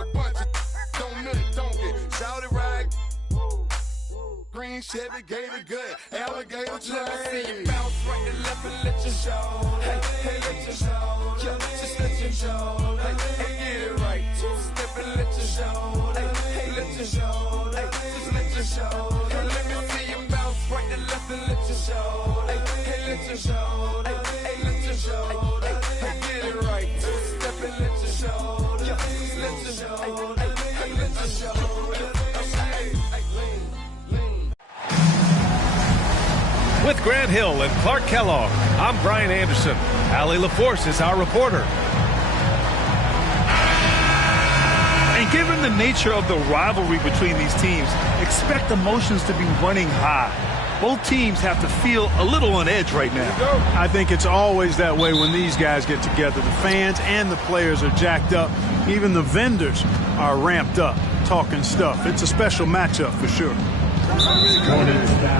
a bunch of don't nut, don't get shouted right. Green Chevy gave it good. Alligator J. Let me see you bounce right and left and let your show. Hey, let your show. Just let your show. Hey, get it right. Two-step and let your show. Hey, let your show. Just let your show. Let me see you bounce right and left and let your show. Hey, let your show. Hey, let your show. Hey, get it right. Two-step and let your show. Just let your show. Hey, let your show. With Grant Hill and Clark Kellogg, I'm Brian Anderson. Allie LaForce is our reporter. And given the nature of the rivalry between these teams, expect emotions to be running high. Both teams have to feel a little on edge right now. I think it's always that way when these guys get together. The fans and the players are jacked up. Even the vendors are ramped up, talking stuff. It's a special matchup for sure.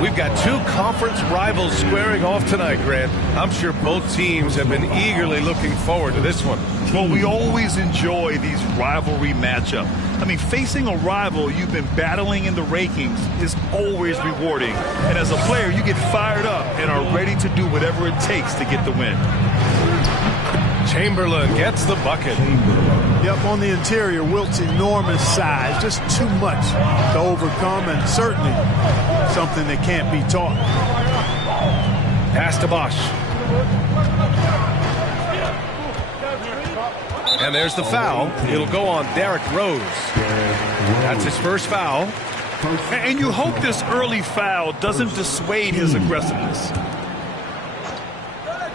We've got two conference rivals squaring off tonight, Grant. I'm sure both teams have been eagerly looking forward to this one. Well, we always enjoy these rivalry matchups. I mean, facing a rival you've been battling in the rankings is always rewarding. And as a player, you get fired up and are ready to do whatever it takes to get the win. Chamberlain gets the bucket. Yep, on the interior, Wilt's enormous size, just too much to overcome, and certainly something that can't be taught. Pass to Bosch. And there's the foul. It'll go on Derrick Rose. That's his first foul. And you hope this early foul doesn't dissuade his aggressiveness.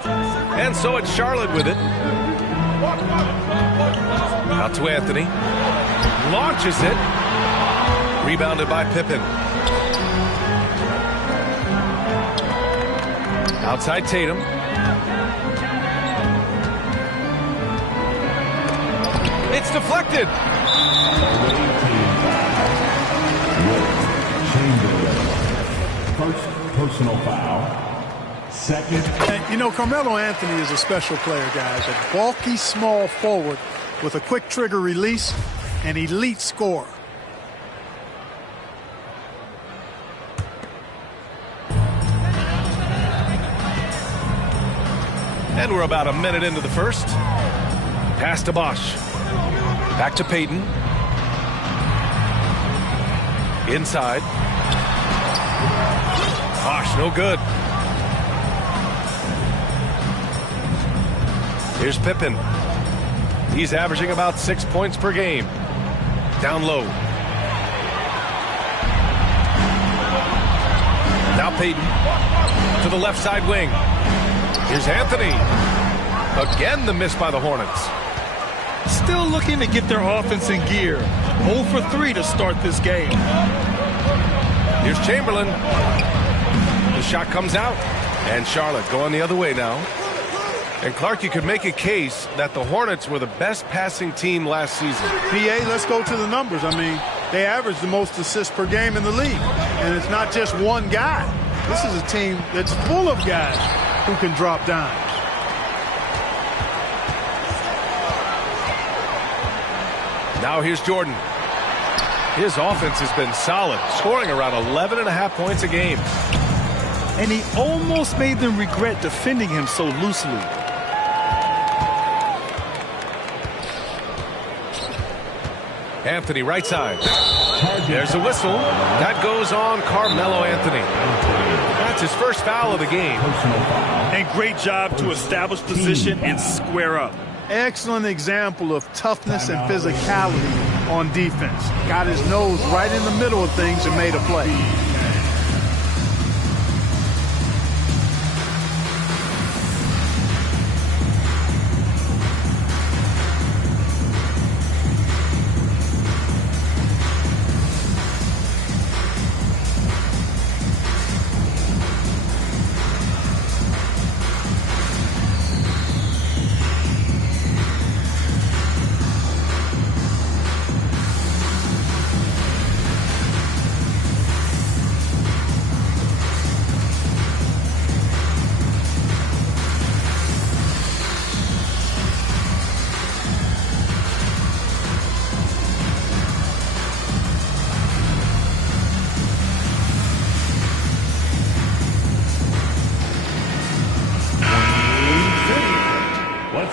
And so it's Charlotte with it. Out to Anthony. Launches it. Rebounded by Pippen. Outside Tatum. It's deflected. First personal foul. Second. And, you know, Carmelo Anthony is a special player, guys. A bulky, small forward with a quick trigger release, an elite scorer. And we're about a minute into the first. Pass to Bosch. Back to Payton. Inside. Bosch, no good. Here's Pippen. He's averaging about 6 points per game. Down low. Now Payton to the left side wing. Here's Anthony. Again, the miss by the Hornets. Still looking to get their offense in gear. 0 for 3 to start this game. Here's Chamberlain. The shot comes out. And Charlotte going the other way now. And Clark, you could make a case that the Hornets were the best passing team last season. PA, let's go to the numbers. I mean, they average the most assists per game in the league. And it's not just one guy. This is a team that's full of guys who can drop dimes. Now here's Jordan. His offense has been solid, scoring around 11.5 points a game. And he almost made them regret defending him so loosely. Anthony, right side. There's a whistle. That goes on Carmelo Anthony. That's his first foul of the game. And great job to establish position and square up. Excellent example of toughness and physicality on defense. Got his nose right in the middle of things and made a play.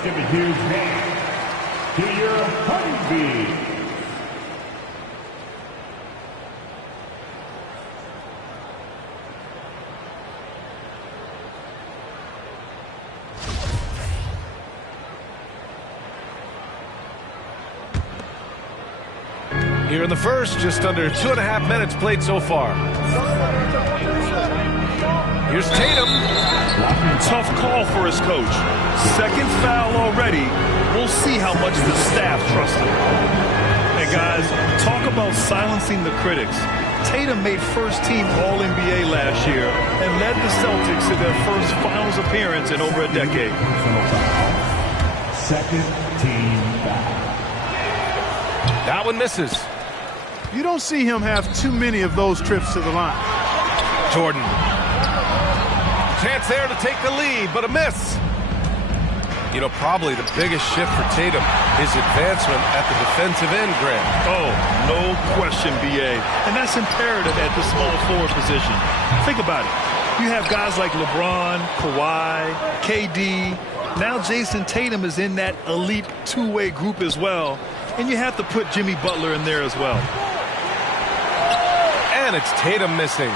let's give a huge hand to your Honeybee. Here in the first, just under 2.5 minutes played so far. Here's Tatum. Tough call for his coach. Second foul already. We'll see how much the staff trusts him. And guys, talk about silencing the critics. Tatum made first-team All-NBA last year and led the Celtics to their first finals appearance in over a decade. Second team foul. That one misses. You don't see him have too many of those trips to the line. Jordan. Chance there to take the lead, but a miss. You know, probably the biggest shift for Tatum is advancement at the defensive end, Grant. Oh, no question, B.A. And that's imperative at the small forward position. Think about it. You have guys like LeBron, Kawhi, KD. Now Jason Tatum is in that elite two-way group as well. And you have to put Jimmy Butler in there as well. And it's Tatum missing.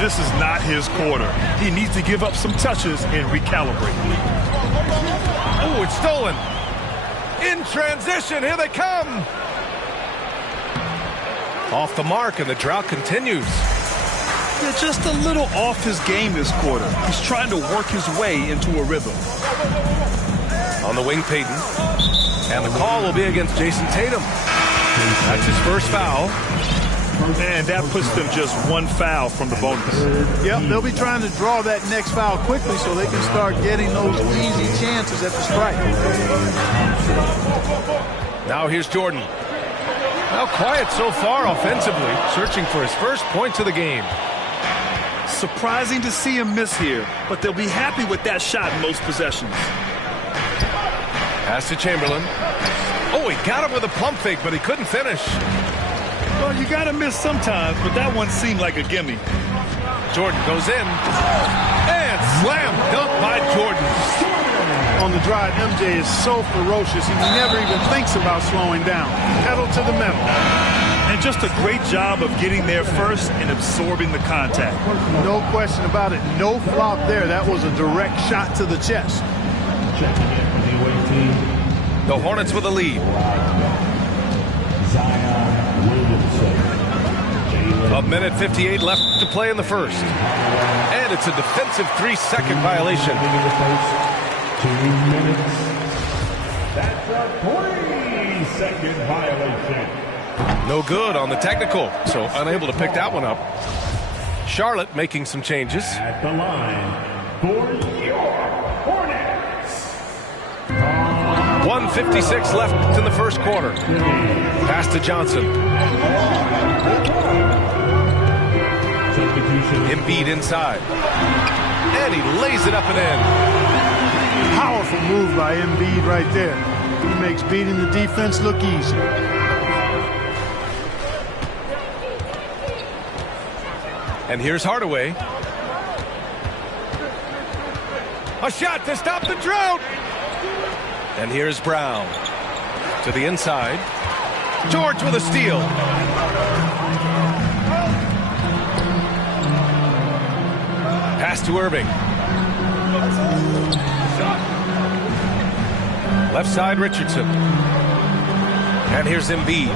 This is not his quarter. He needs to give up some touches and recalibrate. Oh, it's stolen. In transition, here they come. Off the mark, and the drought continues. Yeah, just a little off his game this quarter. He's trying to work his way into a rhythm. On the wing, Peyton. And the call will be against Jason Tatum. That's his first foul. And that puts them just one foul from the bonus. Yep, they'll be trying to draw that next foul quickly so they can start getting those easy chances at the strike. Now here's Jordan. Now quiet so far offensively, searching for his first points of the game. Surprising to see him miss here, but they'll be happy with that shot in most possessions. Pass to Chamberlain. Oh, he got him with a pump fake, but he couldn't finish. Well, you got to miss sometimes, but that one seemed like a gimme. Jordan goes in. And slam dunk by Jordan. On the drive, MJ is so ferocious, he never even thinks about slowing down. Pedal to the metal. And just a great job of getting there first and absorbing the contact. No question about it. No flop there. That was a direct shot to the chest. Checking in for the away team. The Hornets with a lead. Zion Williamson. A minute 58 left to play in the first. And it's a defensive 3-second violation. 2 minutes. That's a 3-second violation. No good on the technical, so unable to pick that one up. Charlotte making some changes. At the line for your Hornets. 1:56 left in the first quarter. Pass to Johnson. Embiid inside. And he lays it up and in. Powerful move by Embiid right there. He makes beating the defense look easy. And here's Hardaway. A shot to stop the drought. And here's Brown. To the inside. George with a steal. Pass to Irving. Left side, Richardson. And here's Embiid.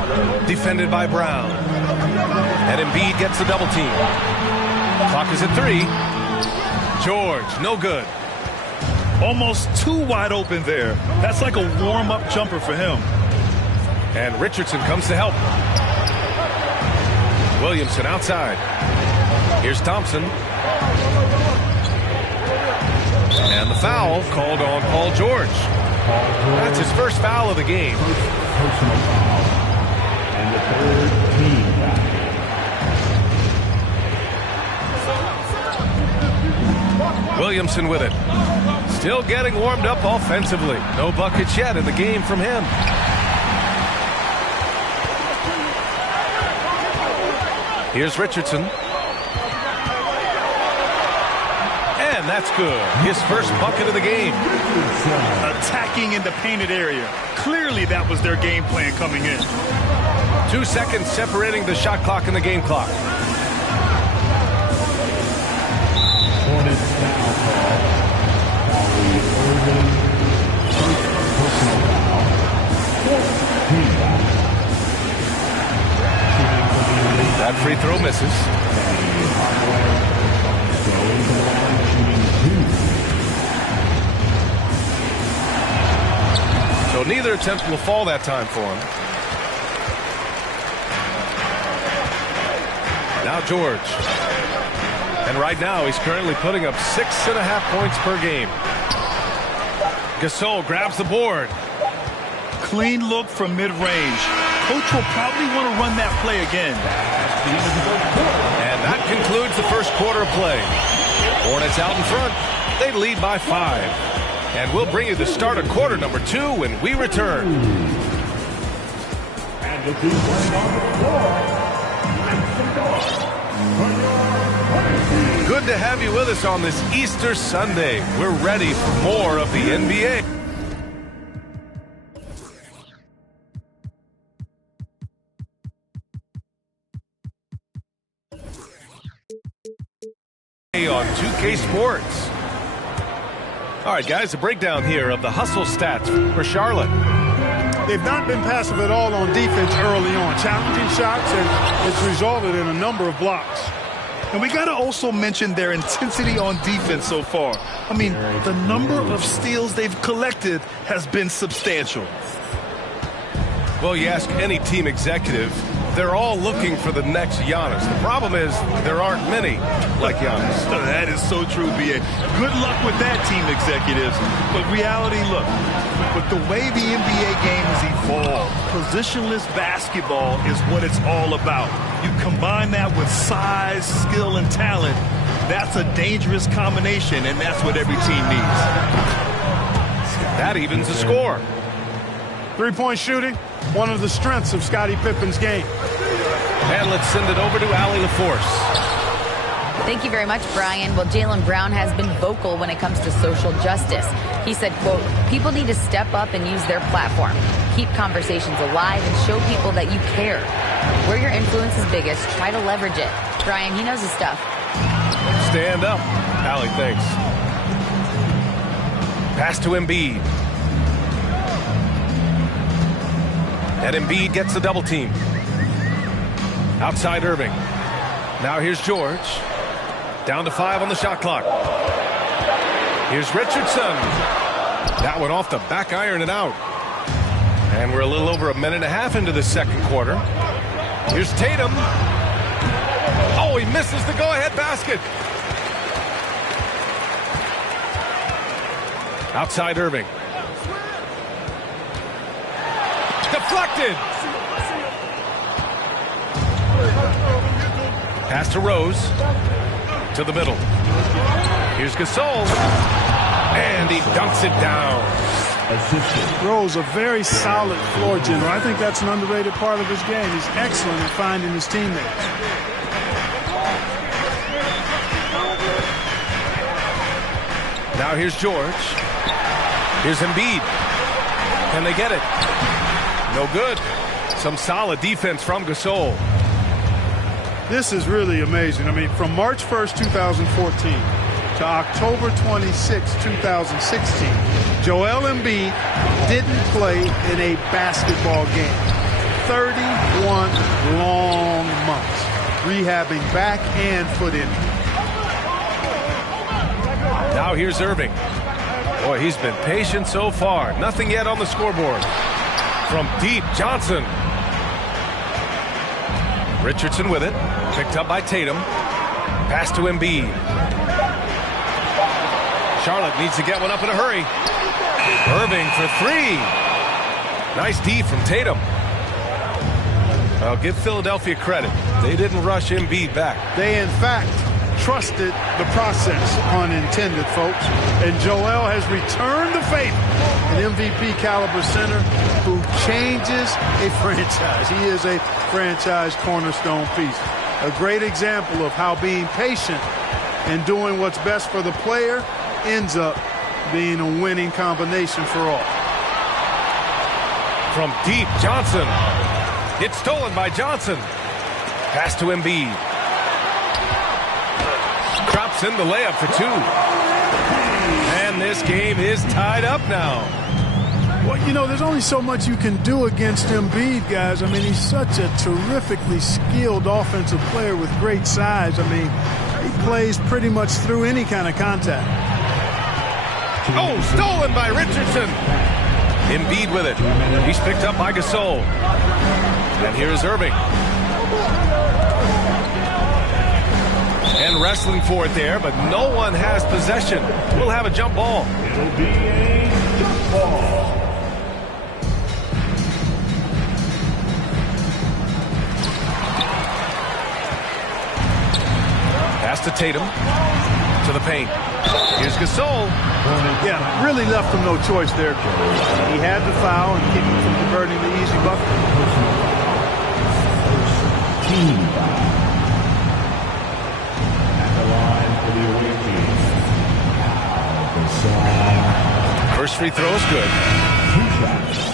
Defended by Brown. And Embiid gets the double team. Clock is at 3. George, no good. Almost too wide open there. That's like a warm-up jumper for him. And Richardson comes to help. Williamson outside. Here's Thompson. And the foul called on Paul George. That's his first foul of the game. Personal foul. And the third team foul. Williamson with it. Still getting warmed up offensively. No buckets yet in the game from him. Here's Richardson. And that's good. His first bucket of the game. A dunking in the painted area. Clearly that was their game plan coming in. 2 seconds separating the shot clock and the game clock. Hornets foul call. Kyrie Irving, personal foul. 14 foul. That free throw misses. Going to the line, shooting 2. So neither attempt will fall that time for him. Now George. And right now he's currently putting up 6.5 points per game. Gasol grabs the board. Clean look from mid-range. Coach will probably want to run that play again. And that concludes the first quarter of play. Hornets out in front. They lead by 5. And we'll bring you the start of quarter number 2 when we return. And the defense on the floor. Good to have you with us on this Easter Sunday. We're ready for more of the NBA. On 2K Sports. All right, guys, a breakdown here of the hustle stats for Charlotte. They've not been passive at all on defense early on. Challenging shots, and it's resulted in a number of blocks. And we got to also mention their intensity on defense so far. I mean, the number of steals they've collected has been substantial. Well, you ask any team executive, they're all looking for the next Giannis. The problem is there aren't many like Giannis. That is so true, B.A. Good luck with that, team executives. But reality, look, with the way the NBA game has evolved, positionless basketball is what it's all about. You combine that with size, skill, and talent, that's a dangerous combination, and that's what every team needs. That evens the score. Three-point shooting, one of the strengths of Scottie Pippen's game. And let's send it over to Allie LaForce. Thank you very much, Brian. Well, Jaylen Brown has been vocal when it comes to social justice. He said, quote, people need to step up and use their platform. Keep conversations alive and show people that you care. Where your influence is biggest, try to leverage it. Brian, he knows his stuff. Stand up. Allie, thanks. Pass to Embiid. And Embiid gets the double team. Outside Irving. Now here's George. Down to 5 on the shot clock. Here's Richardson. That one off the back iron and out. And we're a little over a minute and a half into the second quarter. Here's Tatum. Oh, he misses the go-ahead basket. Outside Irving. Deflected. Pass to Rose. To the middle. Here's Gasol. And he dunks it down. Rose, a very solid floor general. I think that's an underrated part of his game. He's excellent at finding his teammates. Now here's George. Here's Embiid. Can they get it? No good. Some solid defense from Gasol. This is really amazing. I mean, from March 1st, 2014 to October 26, 2016, Joel Embiid didn't play in a basketball game. 31 long months rehabbing back and foot injury. Now here's Irving. Boy, he's been patient so far. Nothing yet on the scoreboard. From deep, Johnson. Richardson with it. Picked up by Tatum. Pass to Embiid. Charlotte needs to get one up in a hurry. Irving for 3. Nice D from Tatum. I'll give Philadelphia credit. They didn't rush Embiid back. They, in fact, trusted the process, pun intended, folks. And Joel has returned the favor. An MVP caliber center who changes a franchise. He is a franchise cornerstone piece. A great example of how being patient and doing what's best for the player ends up being a winning combination for all. from deep. Johnson. It's stolen by Johnson. Pass to Embiid. Drops in the layup for two. And this game is tied up now. Well, you know, there's only so much you can do against Embiid, guys. I mean, he's such a terrifically skilled offensive player with great size. I mean, he plays pretty much through any kind of contact. Oh, stolen by Richardson. Embiid with it. He's picked up by Gasol. And here's Irving. And wrestling for it there, but no one has possession. We'll have a jump ball. It'll be a jump ball. Pass to Tatum. To the paint. Here's Gasol. Yeah, really left him no choice there. He had the foul and keep him from converting the easy bucket. Team foul. At the line for the away team. First free throw is good. 2 shots.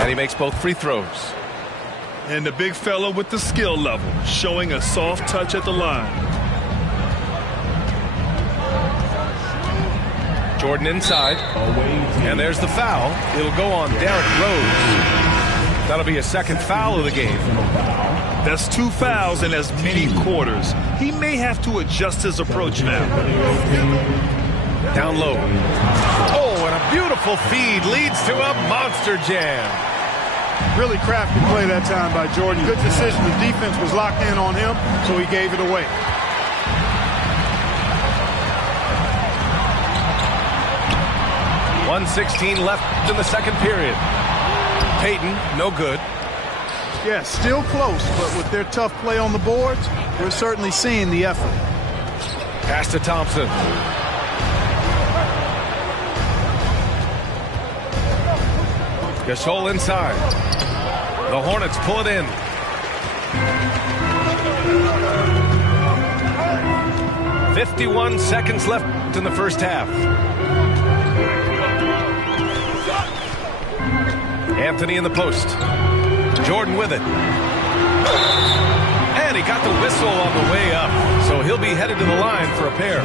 And he makes both free throws. And the big fella with the skill level, showing a soft touch at the line. Jordan inside. And there's the foul. It'll go on Derrick Rose. That'll be a second foul of the game. That's 2 fouls in as many quarters. He may have to adjust his approach now. Down low. Oh, and a beautiful feed leads to a monster jam. Really crafty play that time by Jordan. Good decision. The defense was locked in on him, so he gave it away. .116 left in the second period. Payton, no good. Yeah, still close, but with their tough play on the boards, we're certainly seeing the effort. Pass to Thompson. Gasol inside. The Hornets pull it in. .51 seconds left in the first half. Anthony in the post. Jordan with it. And he got the whistle on the way up. So he'll be headed to the line for a pair.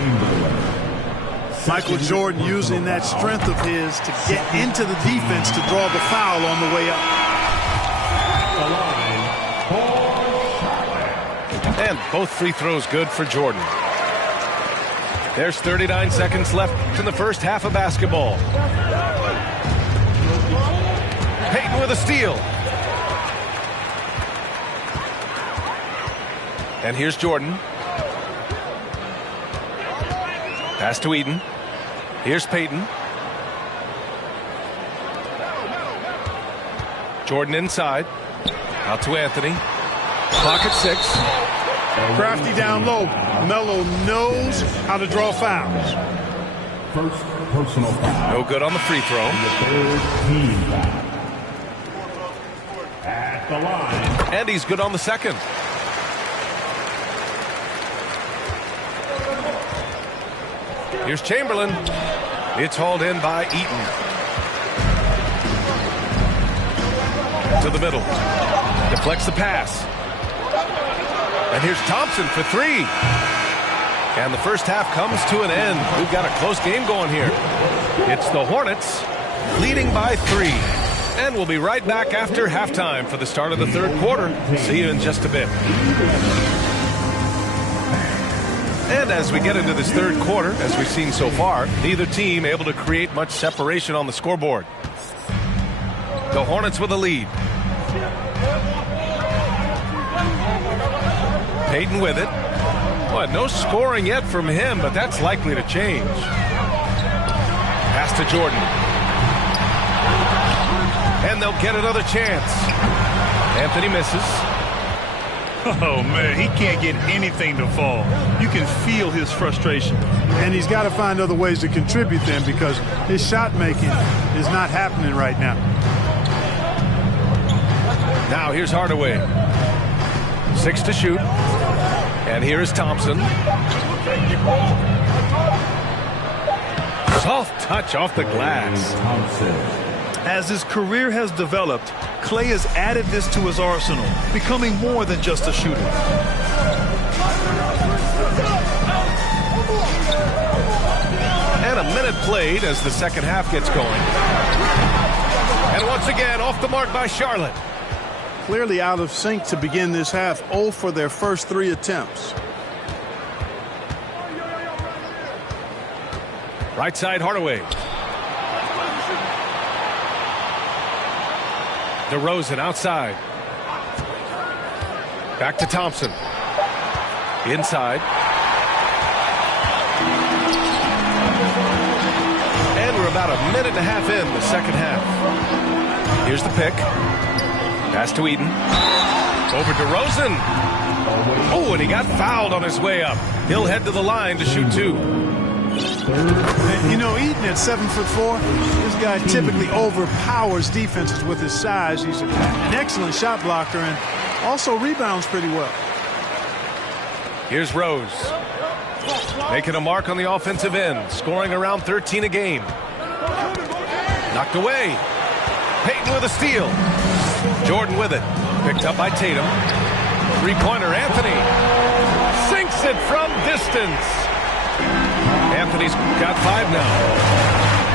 Michael Jordan using that strength of his to get into the defense to draw the foul on the way up. And both free throws good for Jordan. There's 39 seconds left in the first half of basketball. Payton with a steal. And here's Jordan. Pass to Eden. Here's Payton. Jordan inside. Out to Anthony. Clock at 6. Crafty down low. Melo knows how to draw fouls. First personal foul. No good on the free throw. The third team foul. At the line. And he's good on the second. Here's Chamberlain. It's hauled in by Eaton. To the middle. Deflects the pass. And here's Thompson for 3. And the first half comes to an end. We've got a close game going here. It's the Hornets leading by 3. And we'll be right back after halftime for the start of the third quarter. See you in just a bit. And as we get into this third quarter, as we've seen so far, neither team able to create much separation on the scoreboard. The Hornets with a lead. Payton with it. Well, no scoring yet from him, but that's likely to change. Pass to Jordan. And they'll get another chance. Anthony misses. Oh, man, he can't get anything to fall. You can feel his frustration. And he's got to find other ways to contribute then, because his shot making is not happening right now. Now here's Hardaway. 6 to shoot. And here is Thompson. Soft touch off the glass. As his career has developed, Klay has added this to his arsenal, becoming more than just a shooter. And a minute played as the second half gets going. And once again, off the mark by Charlotte. Clearly out of sync to begin this half. 0 for their first 3 attempts. Right side, Hardaway. DeRozan outside. Back to Thompson. Inside. And we're about a minute and a half in the second half. Here's the pick. Pass to Eden. Over DeRozan. Oh, and he got fouled on his way up. He'll head to the line to shoot 2. You know, Eden at 7'4", this guy typically overpowers defenses with his size. He's an excellent shot blocker and also rebounds pretty well. Here's Rose. Making a mark on the offensive end. Scoring around 13 a game. Knocked away. Payton with a steal. Jordan with it. Picked up by Tatum. Three-pointer, Anthony. Sinks it from distance. Anthony's got 5 now.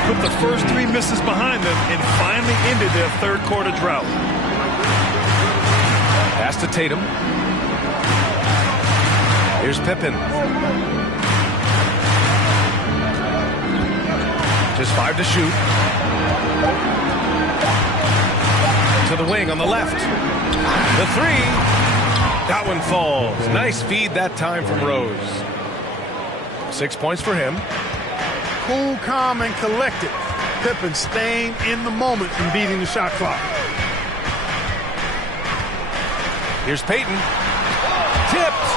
Put the first 3 misses behind them and finally ended their third quarter drought. Pass to Tatum. Here's Pippen. Just 5 to shoot. To the wing on the left. The 3. That one falls. Nice feed that time from Rose. 6 points for him. Cool, calm, and collected. Pippen staying in the moment and beating the shot clock. Here's Payton. Tipped.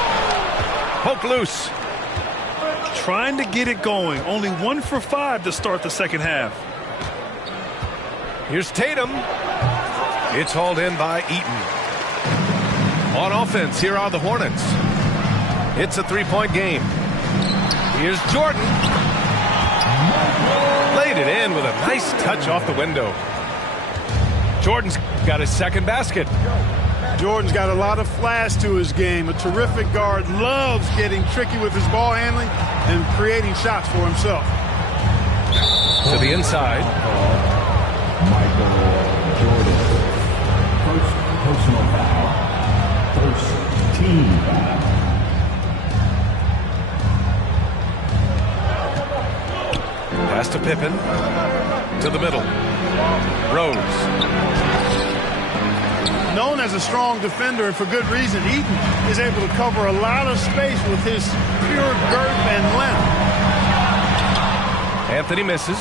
Poke loose. Trying to get it going. Only 1 for 5 to start the second half. Here's Tatum. It's hauled in by Eaton. On offense, here are the Hornets. It's a 3-point game. Here's Jordan. Laid it in with a nice touch off the window. Jordan's got his second basket. Jordan's got a lot of flash to his game. A terrific guard, loves getting tricky with his ball handling and creating shots for himself. To the inside. Michael Jordan. First personal foul. First team foul. Pass to Pippen. To the middle. Rose. Known as a strong defender, and for good reason, Eaton is able to cover a lot of space with his pure girth and length. Anthony misses.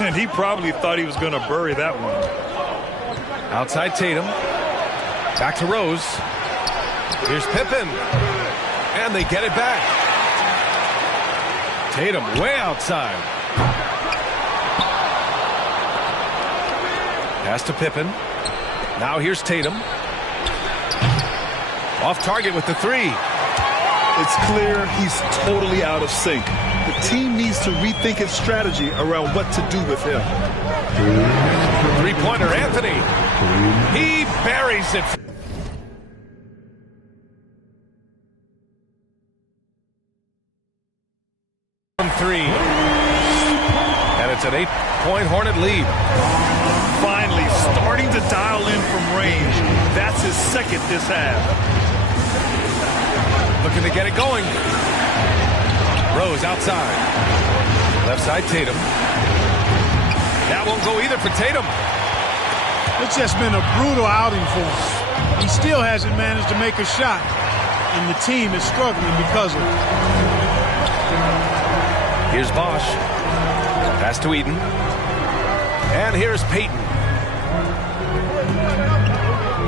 And he probably thought he was going to bury that one. Outside Tatum. Back to Rose. Here's Pippen. And they get it back. Tatum way outside. Pass to Pippen. Now here's Tatum. Off target with the 3. It's clear he's totally out of sync. The team needs to rethink its strategy around what to do with him. 3-pointer, Anthony. He buries it. From 3. And it's an 8-point Hornet lead. Finally starting to dial in from range. That's his second this half. Looking to get it going. Rose outside. Left side Tatum. That won't go either for Tatum. It's just been a brutal outing for him. He still hasn't managed to make a shot, and the team is struggling because of it. Here's Bosch. Pass to Eden. And here's Payton.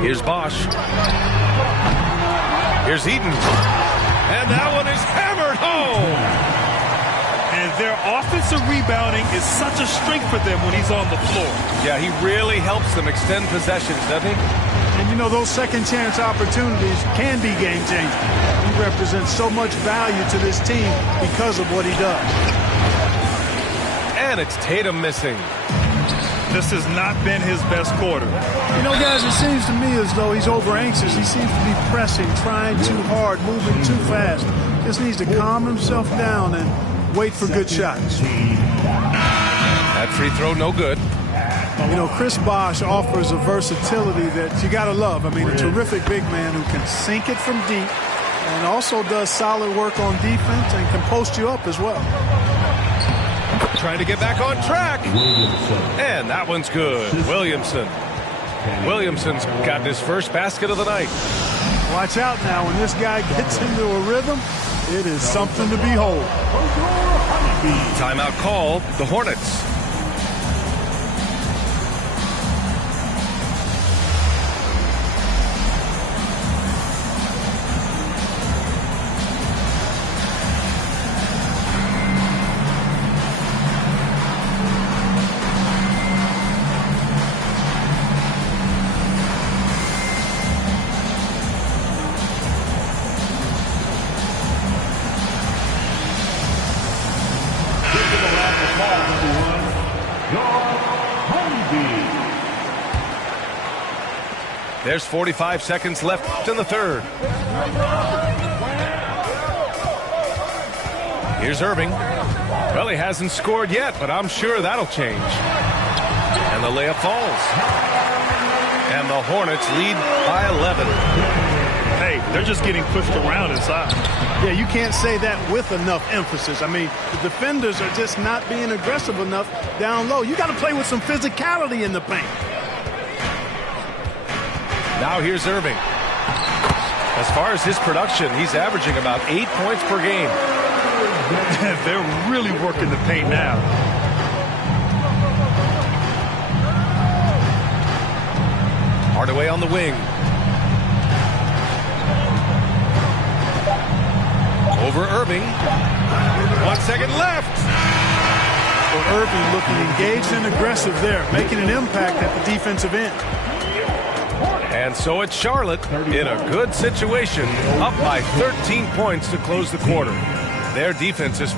Here's Bosch. Here's Eden. And that one is hammered home. And their offensive rebounding is such a strength for them when he's on the floor. Yeah, he really helps them extend possessions, doesn't he? And you know, those second chance opportunities can be game changing. He represents so much value to this team because of what he does. And it's Tatum missing. This has not been his best quarter. You know, guys, it seems to me as though he's over anxious. He seems to be pressing, trying too hard, moving too fast. Just needs to calm himself down and wait for good shots. That free throw, no good. You know, Chris Bosh offers a versatility that you got to love. I mean, a terrific big man who can sink it from deep and also does solid work on defense and can post you up as well. Trying to get back on track. And that one's good. Williamson's got his first basket of the night. Watch out now. When this guy gets into a rhythm, it is something to behold. Timeout called. The Hornets. There's 45 seconds left in the third. Here's Irving. Well, he hasn't scored yet, but I'm sure that'll change. And the layup falls. And the Hornets lead by 11. Hey, they're just getting pushed around inside. Yeah, you can't say that with enough emphasis. I mean, the defenders are just not being aggressive enough down low. You got to play with some physicality in the paint. Now here's Irving. As far as his production, he's averaging about 8 points per game. They're really working the paint now. Hardaway on the wing. Over Irving. 1 second left. Well, Irving looking engaged and aggressive there, making an impact at the defensive end. And so it's Charlotte in a good situation, up by 13 points to close the quarter. Their defense is...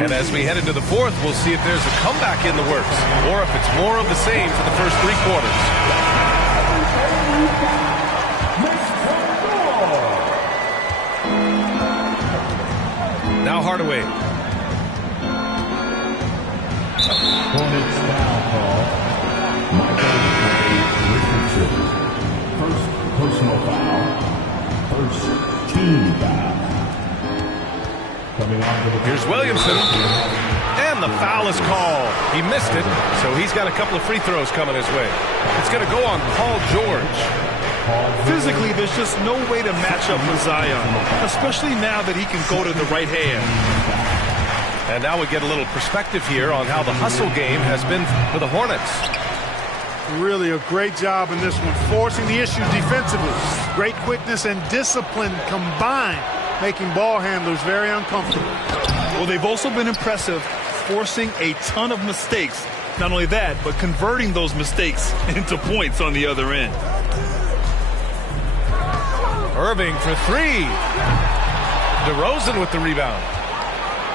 And as we head into the fourth, we'll see if there's a comeback in the works, or if it's more of the same for the first 3 quarters. Now Hardaway. Hornets foul call. Michael Richardson. First personal foul. First team foul. Coming on to the... Here's Williamson. And the foul is called. He missed it, so he's got a couple of free throws coming his way. It's going to go on Paul George. Physically, there's just no way to match up with Zion, especially now that he can go to the right hand. And now we get a little perspective here on how the hustle game has been for the Hornets. Really a great job in this one, forcing the issue defensively. Great quickness and discipline combined, making ball handlers very uncomfortable. Well, they've also been impressive, forcing a ton of mistakes. Not only that, but converting those mistakes into points on the other end. Irving for 3. DeRozan with the rebound.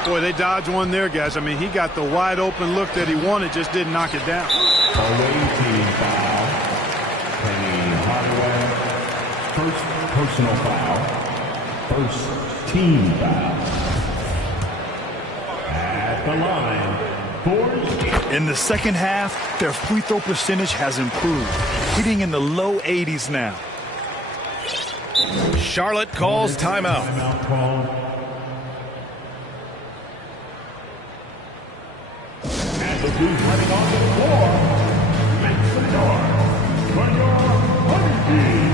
Boy, they dodged one there, guys. I mean, he got the wide open look that he wanted, just didn't knock it down. Away team foul. Penny Hardaway. First personal foul. First team foul. At the line. In the second half, their free throw percentage has improved, hitting in the low 80s now. Charlotte calls timeout. Timeout call. And the dude running onto the floor makes the noise for your home team.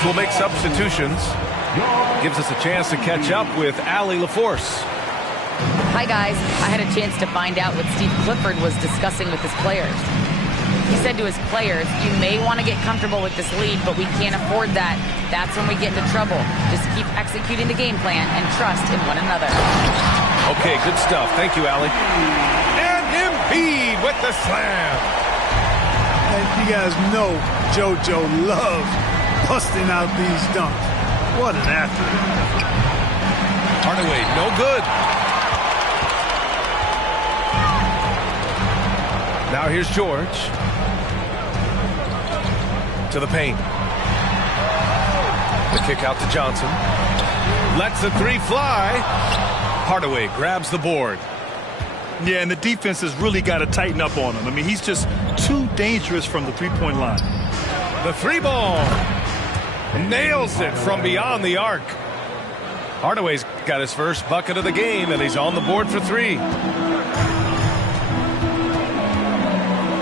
coaches will make substitutions. Gives us a chance to catch up with Allie LaForce. Hi, guys. I had a chance to find out what Steve Clifford was discussing with his players. He said to his players, you may want to get comfortable with this lead, but we can't afford that. That's when we get into trouble. Just keep executing the game plan and trust in one another. Okay, good stuff. Thank you, Allie. And Embiid with the slam. And you guys know JoJo loves busting out these dunks. What an athlete. Hardaway, no good. Now here's George. To the paint. The kick out to Johnson. Lets the three fly. Hardaway grabs the board. Yeah, and the defense has really got to tighten up on him. I mean, he's just too dangerous from the three-point line. The three ball. Nails it from beyond the arc. Hardaway's got his first bucket of the game, and he's on the board for three.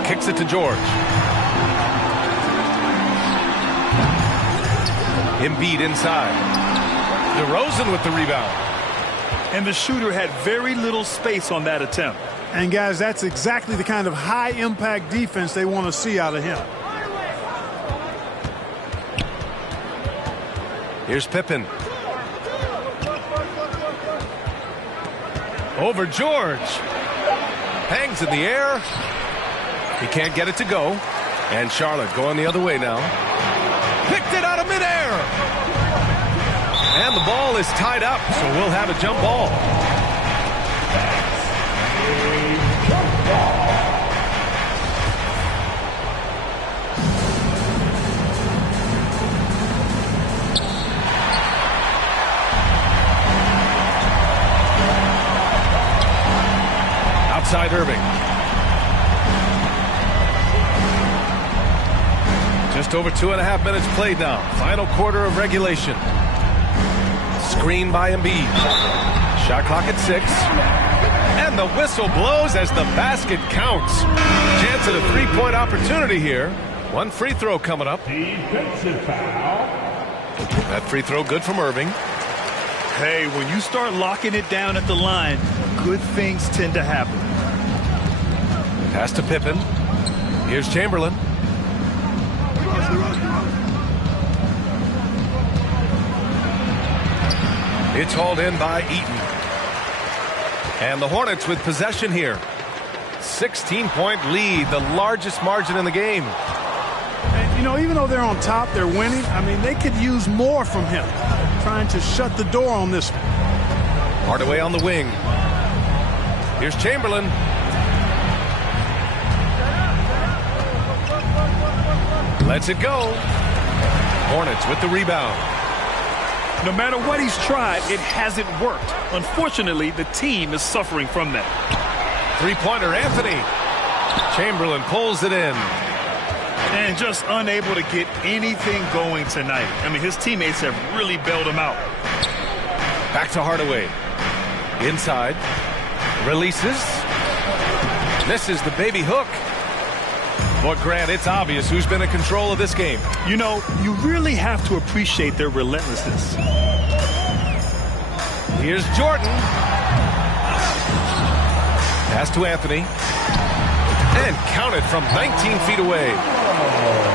Kicks it to George. Embiid inside. DeRozan with the rebound. And the shooter had very little space on that attempt. And, guys, that's exactly the kind of high-impact defense they want to see out of him. Here's Pippen. Over George. Hangs in the air. He can't get it to go. And Charlotte going the other way now. Picked it out of midair. And the ball is tied up, so we'll have a jump ball. Outside Irving. Just over 2.5 minutes played now. Final quarter of regulation. Screen by Embiid. Shot clock at 6. And the whistle blows as the basket counts. Chance at a three-point opportunity here. One free throw coming up. Defensive foul. That free throw good from Irving. Hey, when you start locking it down at the line, good things tend to happen. Pass to Pippen. Here's Chamberlain. It's hauled in by Eaton. And the Hornets with possession here. 16-point lead, the largest margin in the game. And, you know, even though they're on top, they're winning. I mean, they could use more from him. Trying to shut the door on this one. Hardaway on the wing. Here's Chamberlain. Lets it go. Hornets with the rebound. No matter what he's tried, it hasn't worked. Unfortunately, the team is suffering from that. Three-pointer, Anthony. Chamberlain pulls it in. And just unable to get anything going tonight. I mean, his teammates have really bailed him out. Back to Hardaway. Inside. Releases. Misses the baby hook. But Grant, it's obvious who's been in control of this game. You know, you really have to appreciate their relentlessness. Here's Jordan. Pass to Anthony. And counted from 19 feet away.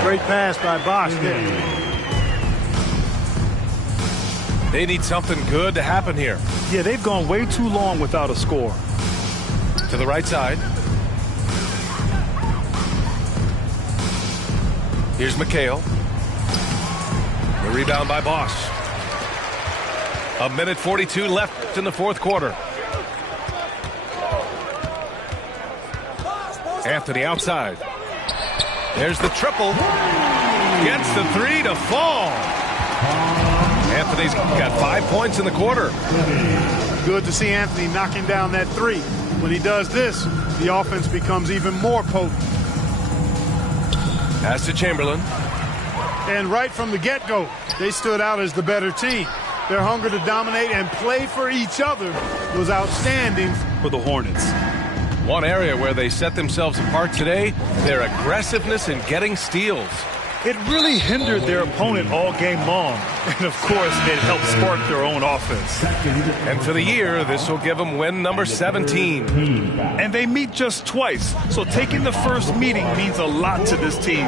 Great pass by Bosch there. They need something good to happen here. Yeah, they've gone way too long without a score. To the right side. Here's McHale. The rebound by Bosch. 1:42 left in the fourth quarter. Anthony outside. There's the triple. Gets the three to fall. Anthony's got 5 points in the quarter. Good to see Anthony knocking down that three. When he does this, the offense becomes even more potent. Pass to Chamberlain. And right from the get-go, they stood out as the better team. Their hunger to dominate and play for each other was outstanding for the Hornets. One area where they set themselves apart today, their aggressiveness in getting steals. It really hindered their opponent all game long. And, of course, it helped spark their own offense. And for the year, this will give them win number 17. And they meet just twice, so taking the first meeting means a lot to this team.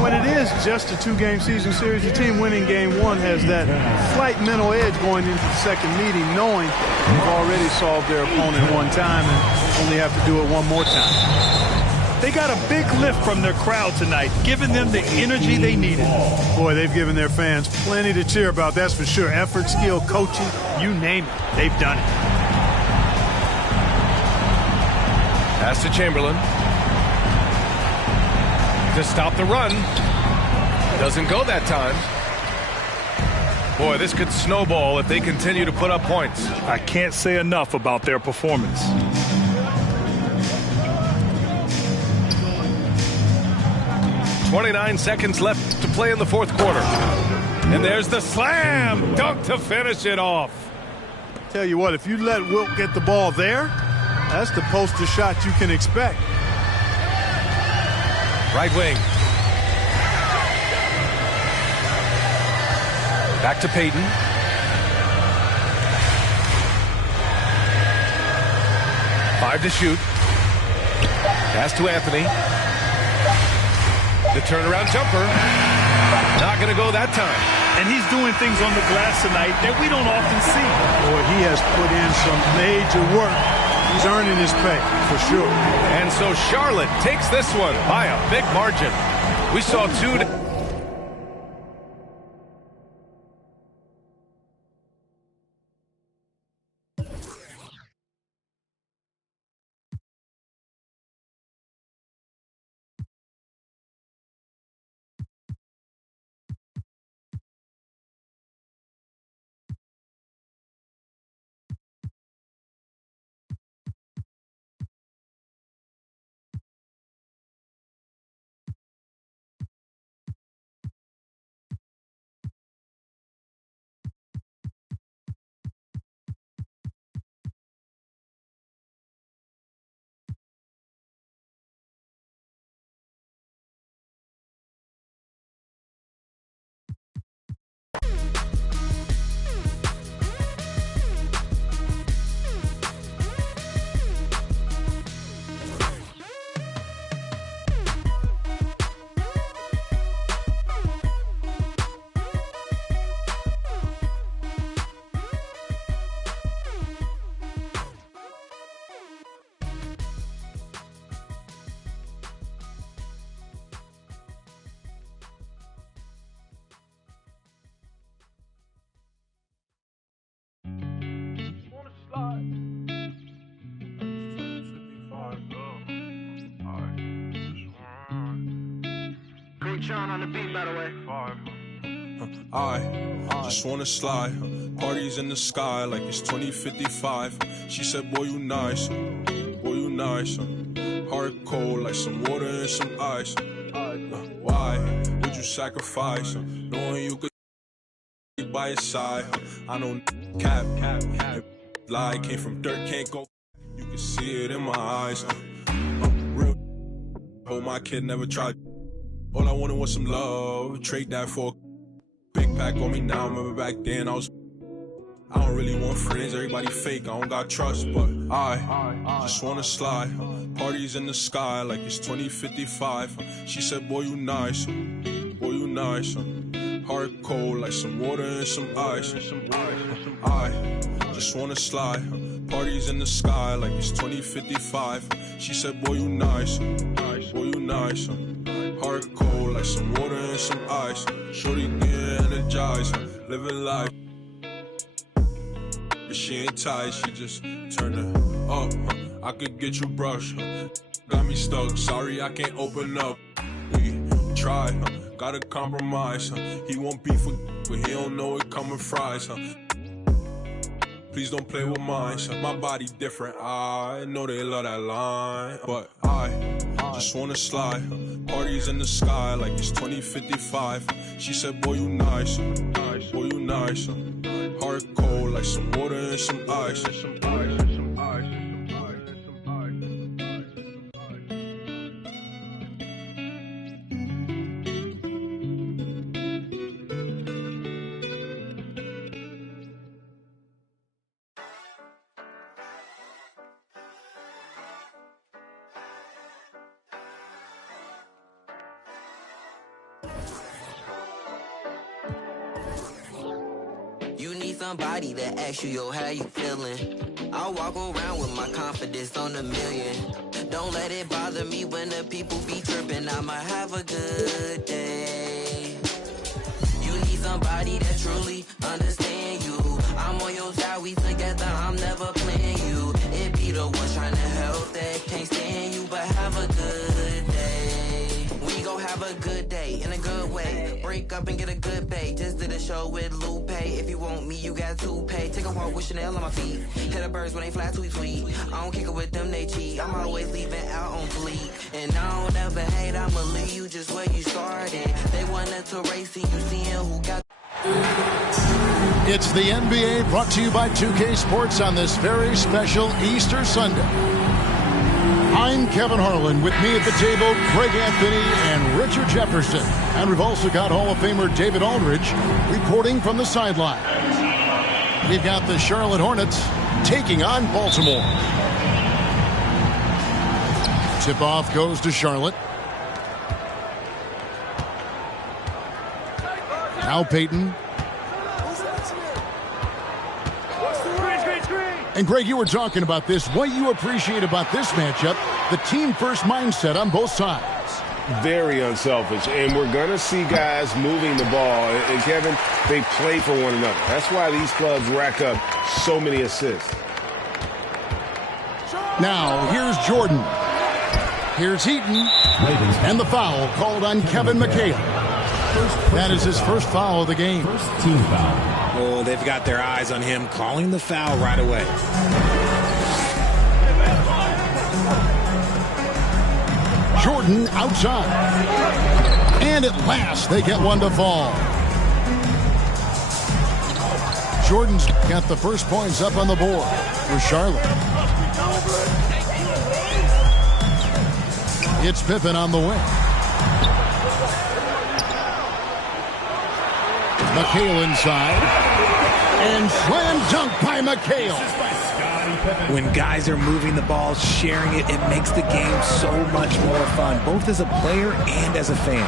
When it is just a 2-game season series, the team winning game 1 has that slight mental edge going into the second meeting, knowing they've already solved their opponent one time and only have to do it one more time. They got a big lift from their crowd tonight, giving them the energy they needed. Boy, they've given their fans plenty to cheer about, that's for sure. Effort, skill, coaching, you name it, they've done it. Pass to Chamberlain. To stop the run. Doesn't go that time. Boy, this could snowball if they continue to put up points. I can't say enough about their performance. .29 seconds left to play in the fourth quarter. And there's the slam dunk to finish it off. Tell you what, if you let Wilt get the ball there, that's the poster shot you can expect. Right wing. Back to Payton. Five to shoot. Pass to Anthony. The turnaround jumper. Not going to go that time. And he's doing things on the glass tonight that we don't often see. Boy, he has put in some major work. He's earning his pay, for sure. And so Charlotte takes this one by a big margin. We saw two... On the beat, by the way. I just wanna slide. Parties in the sky like it's 2055. She said, boy, you nice. Boy, you nice. Heart cold like some water and some ice. Why would you sacrifice? Knowing you could be by your side. I know cap. Lie came from dirt, can't go. You can see it in my eyes. Real. Oh, my kid never tried. All I wanted was some love, trade that for a big pack on me now. Remember back then I don't really want friends, everybody fake, I don't got trust. But I just wanna slide, parties in the sky like it's 2055. She said, boy, you nice, boy, you nice. Heart cold like some water and some ice. I just wanna slide, parties in the sky like it's 2055. She said, boy, you nice, boy, you nice. Heart cold like some water and some ice. Shorty get energized, living life. But she ain't tight, she just turn it up. I could get you brushed. Got me stuck, sorry I can't open up. We try, gotta compromise. He won't beef with, but he don't know it coming fries. Please don't play with mine. My body different, I know they love that line. But I just wanna slide, parties in the sky like it's 2055. She said, boy, you nice, boy, you nice. Heart cold like some water and some ice. somebody that asks you, yo, how you feeling? I walk around with my confidence on a million. Don't let it bother me when the people be tripping. I might have a good day. You need somebody that truly understand you. I'm on your side, we together, I'm never playing you. It be the ones trying to help that can't stand you, but have a good day. We gon' have a good day in a good way. Break up and get a good pay. Just did a show with Lupe. If you want me, you got to pay. Take a walk with Chanel on my feet. Hit the birds when they fly tweet. I don't kick it with them, they cheat. I'm always leaving out on fleek. And I don't ever hate, I'ma leave you just where you started. They wanted to race and you seeing who got. It's the NBA brought to you by 2K Sports on this very special Easter Sunday. I'm Kevin Harlan. With me at the table, Greg Anthony and Richard Jefferson. And we've also got Hall of Famer David Aldridge reporting from the sideline. We've got the Charlotte Hornets taking on Baltimore. Tip-off goes to Charlotte. Now Peyton. And Greg, you were talking about this. What you appreciate about this matchup, the team-first mindset on both sides. Very unselfish, and we're going to see guys moving the ball. And Kevin, they play for one another. That's why these clubs rack up so many assists. Now, here's Jordan. Here's Heaton. And the foul called on Kevin McHale. That is his first foul of the game. First team foul. Oh, they've got their eyes on him, calling the foul right away. Jordan outside. And at last, they get one to fall. Jordan's got the first points up on the board for Charlotte. It's Pippen on the wing. McHale inside. And slam dunk by McHale. When guys are moving the ball, sharing it, it makes the game so much more fun, both as a player and as a fan.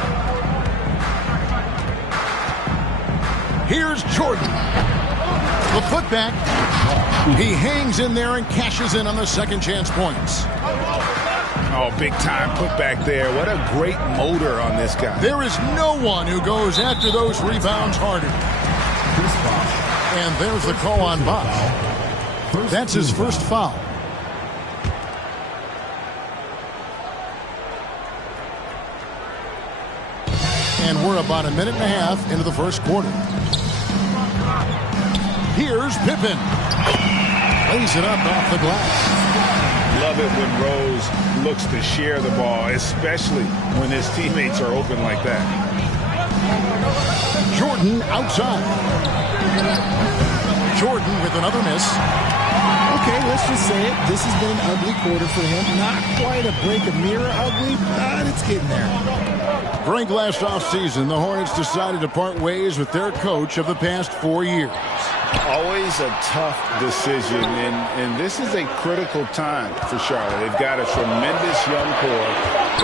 Here's Jordan. The putback. He hangs in there and cashes in on the second chance points. Oh, big time putback there. What a great motor on this guy. There is no one who goes after those rebounds harder. And there's the call on Bosch. That's his first foul. And we're about a minute and a half into the first quarter. Here's Pippen. Lays it up off the glass. Love it when Rose looks to share the ball, especially when his teammates are open like that. Jordan outside. Jordan with another miss. Okay, let's just say it. This has been an ugly quarter for him. Not quite a break of mirror ugly, but it's getting there. During last offseason, the Hornets decided to part ways with their coach of the past 4 years. Always a tough decision, and this is a critical time for Charlotte. They've got a tremendous young core.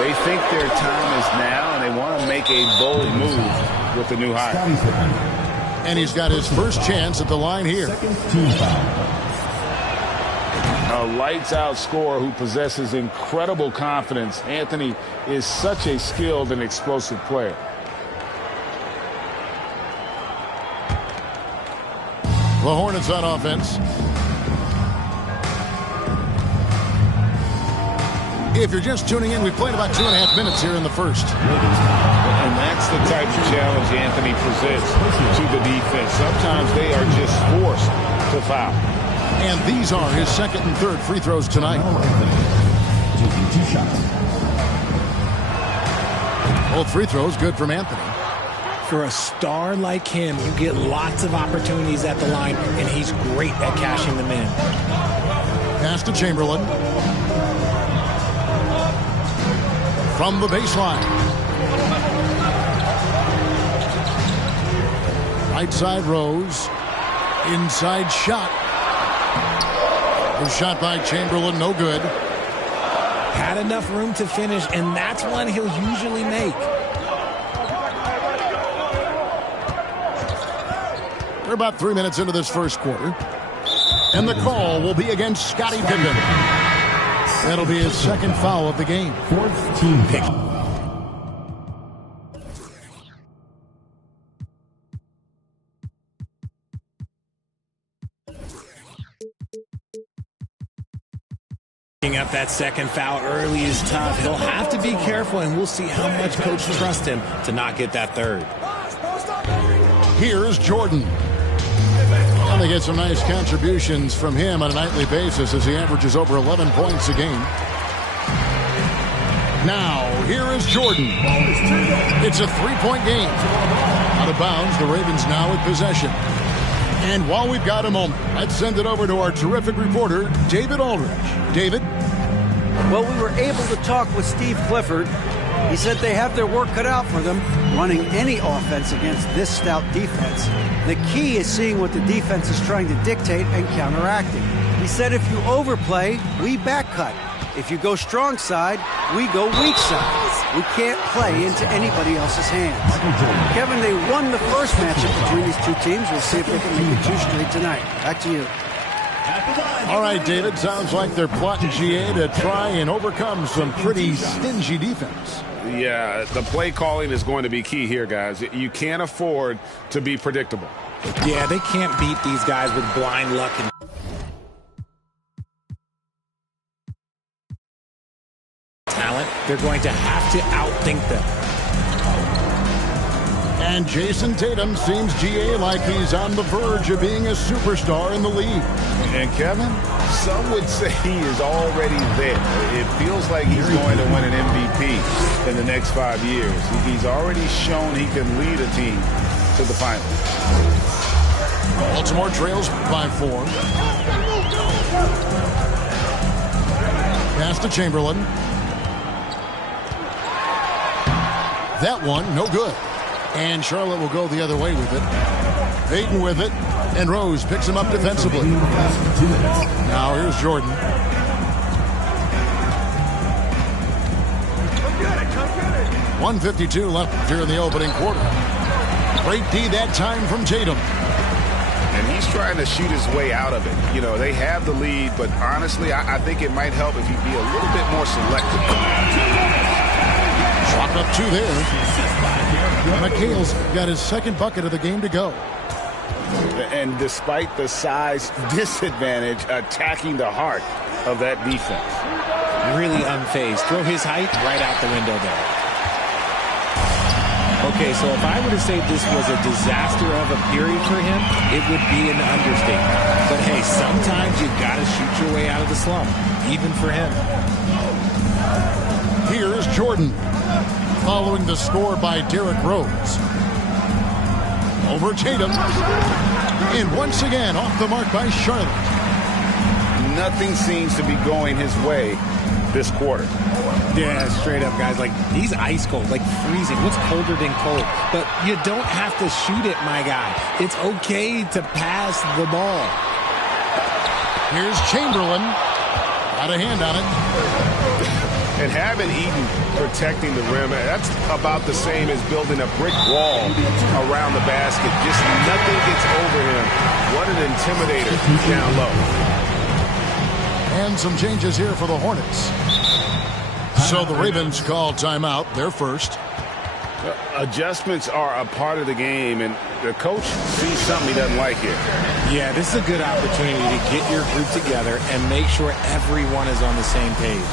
They think their time is now, and they want to make a bold move with the new hire. And he's got his first chance at the line here. A lights-out scorer who possesses incredible confidence. Anthony is such a skilled and explosive player. The Hornets on offense. If you're just tuning in, we played about 2.5 minutes here in the first. And that's the type of challenge Anthony presents to the defense. Sometimes they are just forced to foul. And these are his second and third free throws tonight. Taking 2 shots. Both free throws good from Anthony. For a star like him, you get lots of opportunities at the line, and he's great at cashing them in. Pass to Chamberlain. From the baseline. Right side Rose. Inside shot. The shot by Chamberlain, no good. Had enough room to finish, and that's one he'll usually make. We're about 3 minutes into this first quarter. And the call will be against Scottie Pippen. That'll be his second foul of the game. Fourth team foul. Picking up that second foul early is tough. He'll have to be careful, and we'll see how much coach trusts him to not get that third. Here's Jordan. And they get some nice contributions from him on a nightly basis as he averages over 11 points a game. Now, here is Jordan. It's a three-point game. Out of bounds, the Ravens now with possession. And while we've got a moment, let's send it over to our terrific reporter, David Aldridge. David? Well, we were able to talk with Steve Clifford. He said they have their work cut out for them, running any offense against this stout defense. The key is seeing what the defense is trying to dictate and counteracting. He said if you overplay, we back cut. If you go strong side, we go weak side. We can't play into anybody else's hands. Kevin, they won the first matchup between these two teams. We'll see if they can make it 2 straight tonight. Back to you. All right, David, sounds like they're plotting GA to try and overcome some pretty stingy defense. Yeah, the play calling is going to be key here, guys. You can't afford to be predictable. Yeah, they can't beat these guys with blind luck and talent. They're going to have to outthink them. And Jason Tatum seems, GA, like he's on the verge of being a superstar in the league. And Kevin, some would say he is already there. It feels like he's going to win an MVP in the next 5 years. He's already shown he can lead a team to the final. Baltimore trails by 4. Pass to Chamberlain. That one, no good. And Charlotte will go the other way with it. Hayden with it. And Rose picks him up defensively. Now here's Jordan. 1:52 left here in the opening quarter. Great D that time from Tatum. And he's trying to shoot his way out of it. You know, they have the lead, but honestly, I think it might help if he be a little bit more selective. Chalk up 2 there. McHale's got his second bucket of the game to go. And despite the size disadvantage, attacking the heart of that defense. Really unfazed. Throw his height right out the window there. Okay, so if I were to say this was a disaster of a period for him, it would be an understatement. But hey, sometimes you got to shoot your way out of the slump, even for him. Here's Jordan, following the score by Derrick Rose. Over Tatum. And once again, off the mark by Charlotte. Nothing seems to be going his way this quarter. Yeah, straight up, guys. Like, he's ice cold, like freezing. What's colder than cold? But you don't have to shoot it, my guy. It's okay to pass the ball. Here's Chamberlain. Got a hand on it. And having Eaton protecting the rim, that's about the same as building a brick wall around the basket. Just nothing gets over him. What an intimidator down low. And some changes here for the Hornets. So the Ravens call timeout, their first. Adjustments are a part of the game, and the coach sees something he doesn't like here. Yeah, this is a good opportunity to get your group together and make sure everyone is on the same page.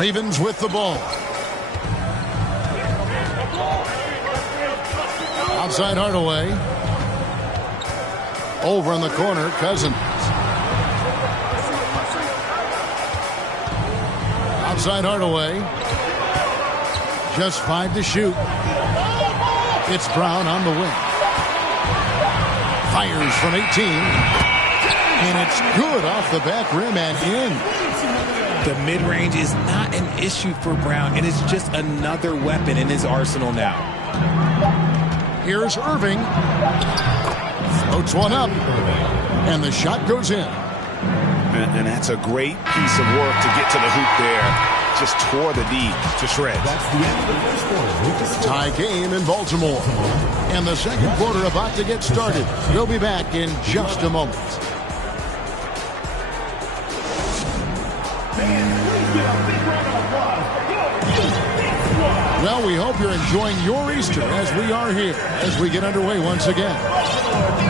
Ravens with the ball. Outside Hardaway. Over in the corner, Cousins. Outside Hardaway. Just 5 to shoot. It's Brown on the wing. Fires from 18. And it's good off the back rim and in. The mid-range is not an issue for Brown. It is just another weapon in his arsenal now. Here's Irving. Floats one up. And the shot goes in. And that's a great piece of work to get to the hoop there. Just tore the D to shreds. That's the end of the first quarter. Tie game in Baltimore. And the second quarter about to get started. We'll be back in just a moment. Well, we hope you're enjoying your Easter as we are here as we get underway once again.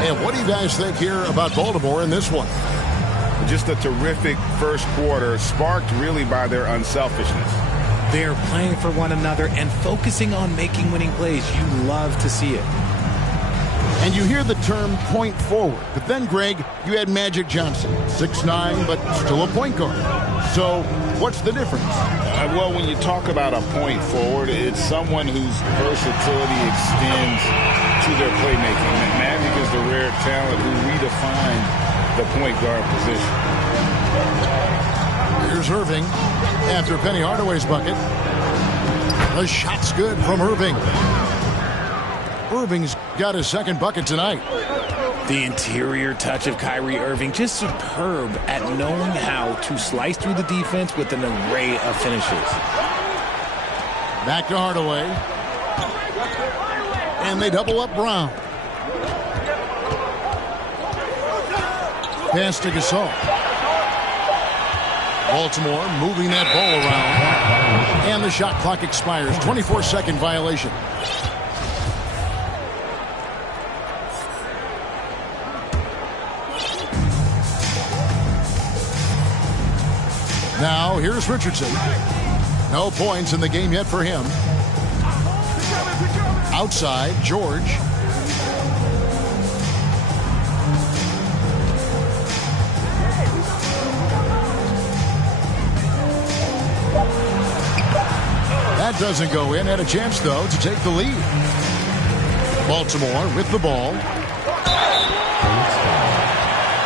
And what do you guys think here about Baltimore in this one? Just a terrific first quarter, sparked really by their unselfishness. They're playing for one another and focusing on making winning plays. You love to see it. And you hear the term point forward. But then, Greg, you had Magic Johnson, 6'9", but still a point guard. So what's the difference? Well, when you talk about a point forward, it's someone whose versatility extends to their playmaking. And Magic is the rare talent who redefined the point guard position. Here's Irving after Penny Hardaway's bucket. The shot's good from Irving. Irving's got his second bucket tonight. The interior touch of Kyrie Irving, just superb at knowing how to slice through the defense with an array of finishes. Back to Hardaway. And they double up Brown. Pass to Gasol. Baltimore moving that ball around. And the shot clock expires. 24-second violation. Now, here's Richardson. No points in the game yet for him. Outside, George. That doesn't go in. Had a chance, though, to take the lead. Baltimore with the ball.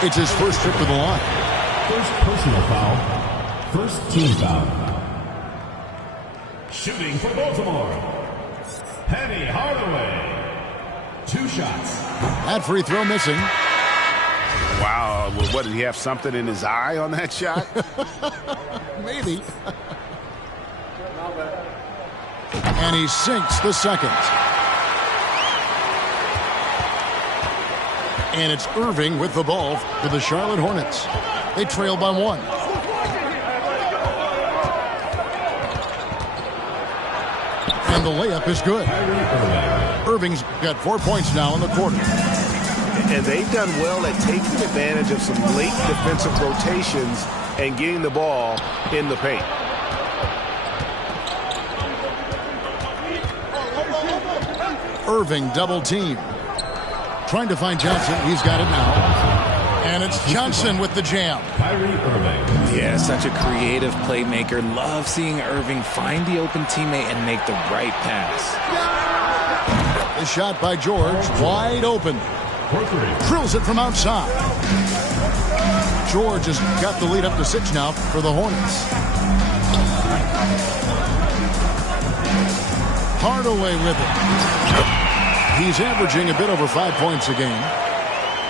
It's his first trip to the line. First personal foul. First team foul. Shooting for Baltimore. Penny Hardaway. 2 shots. That free throw missing. Wow. What, did he have something in his eye on that shot? Maybe. And he sinks the second. And it's Irving with the ball for the Charlotte Hornets. They trail by 1. And the layup is good. Irving's got 4 points now in the quarter. And they've done well at taking advantage of some late defensive rotations and getting the ball in the paint. Irving double team. Trying to find Johnson. He's got it now. And it's Johnson with the jam. Yeah, such a creative playmaker. Love seeing Irving find the open teammate and make the right pass. The shot by George. Wide open. Drills it from outside. George has got the lead up to 6 now for the Hornets. Hardaway with it. He's averaging a bit over 5 points a game.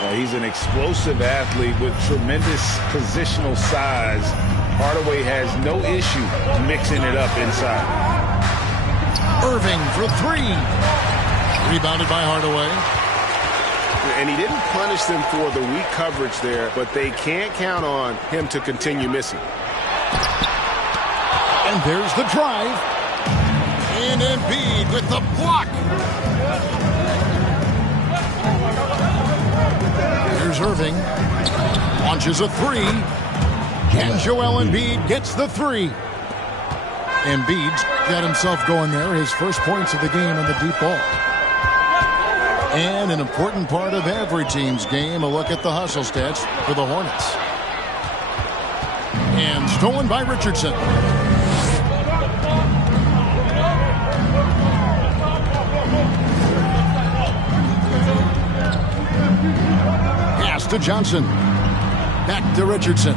Well, he's an explosive athlete with tremendous positional size. Hardaway has no issue mixing it up inside. Irving for 3. Rebounded by Hardaway. And he didn't punish them for the weak coverage there, but they can't count on him to continue missing. And there's the drive. And Embiid with the block. Here's Irving. Launches a 3. And Joel Embiid gets the 3. Embiid's got himself going there. His first points of the game on the deep ball. And an important part of every team's game, a look at the hustle stats for the Hornets. And stolen by Richardson. Pass to Johnson. Back to Richardson.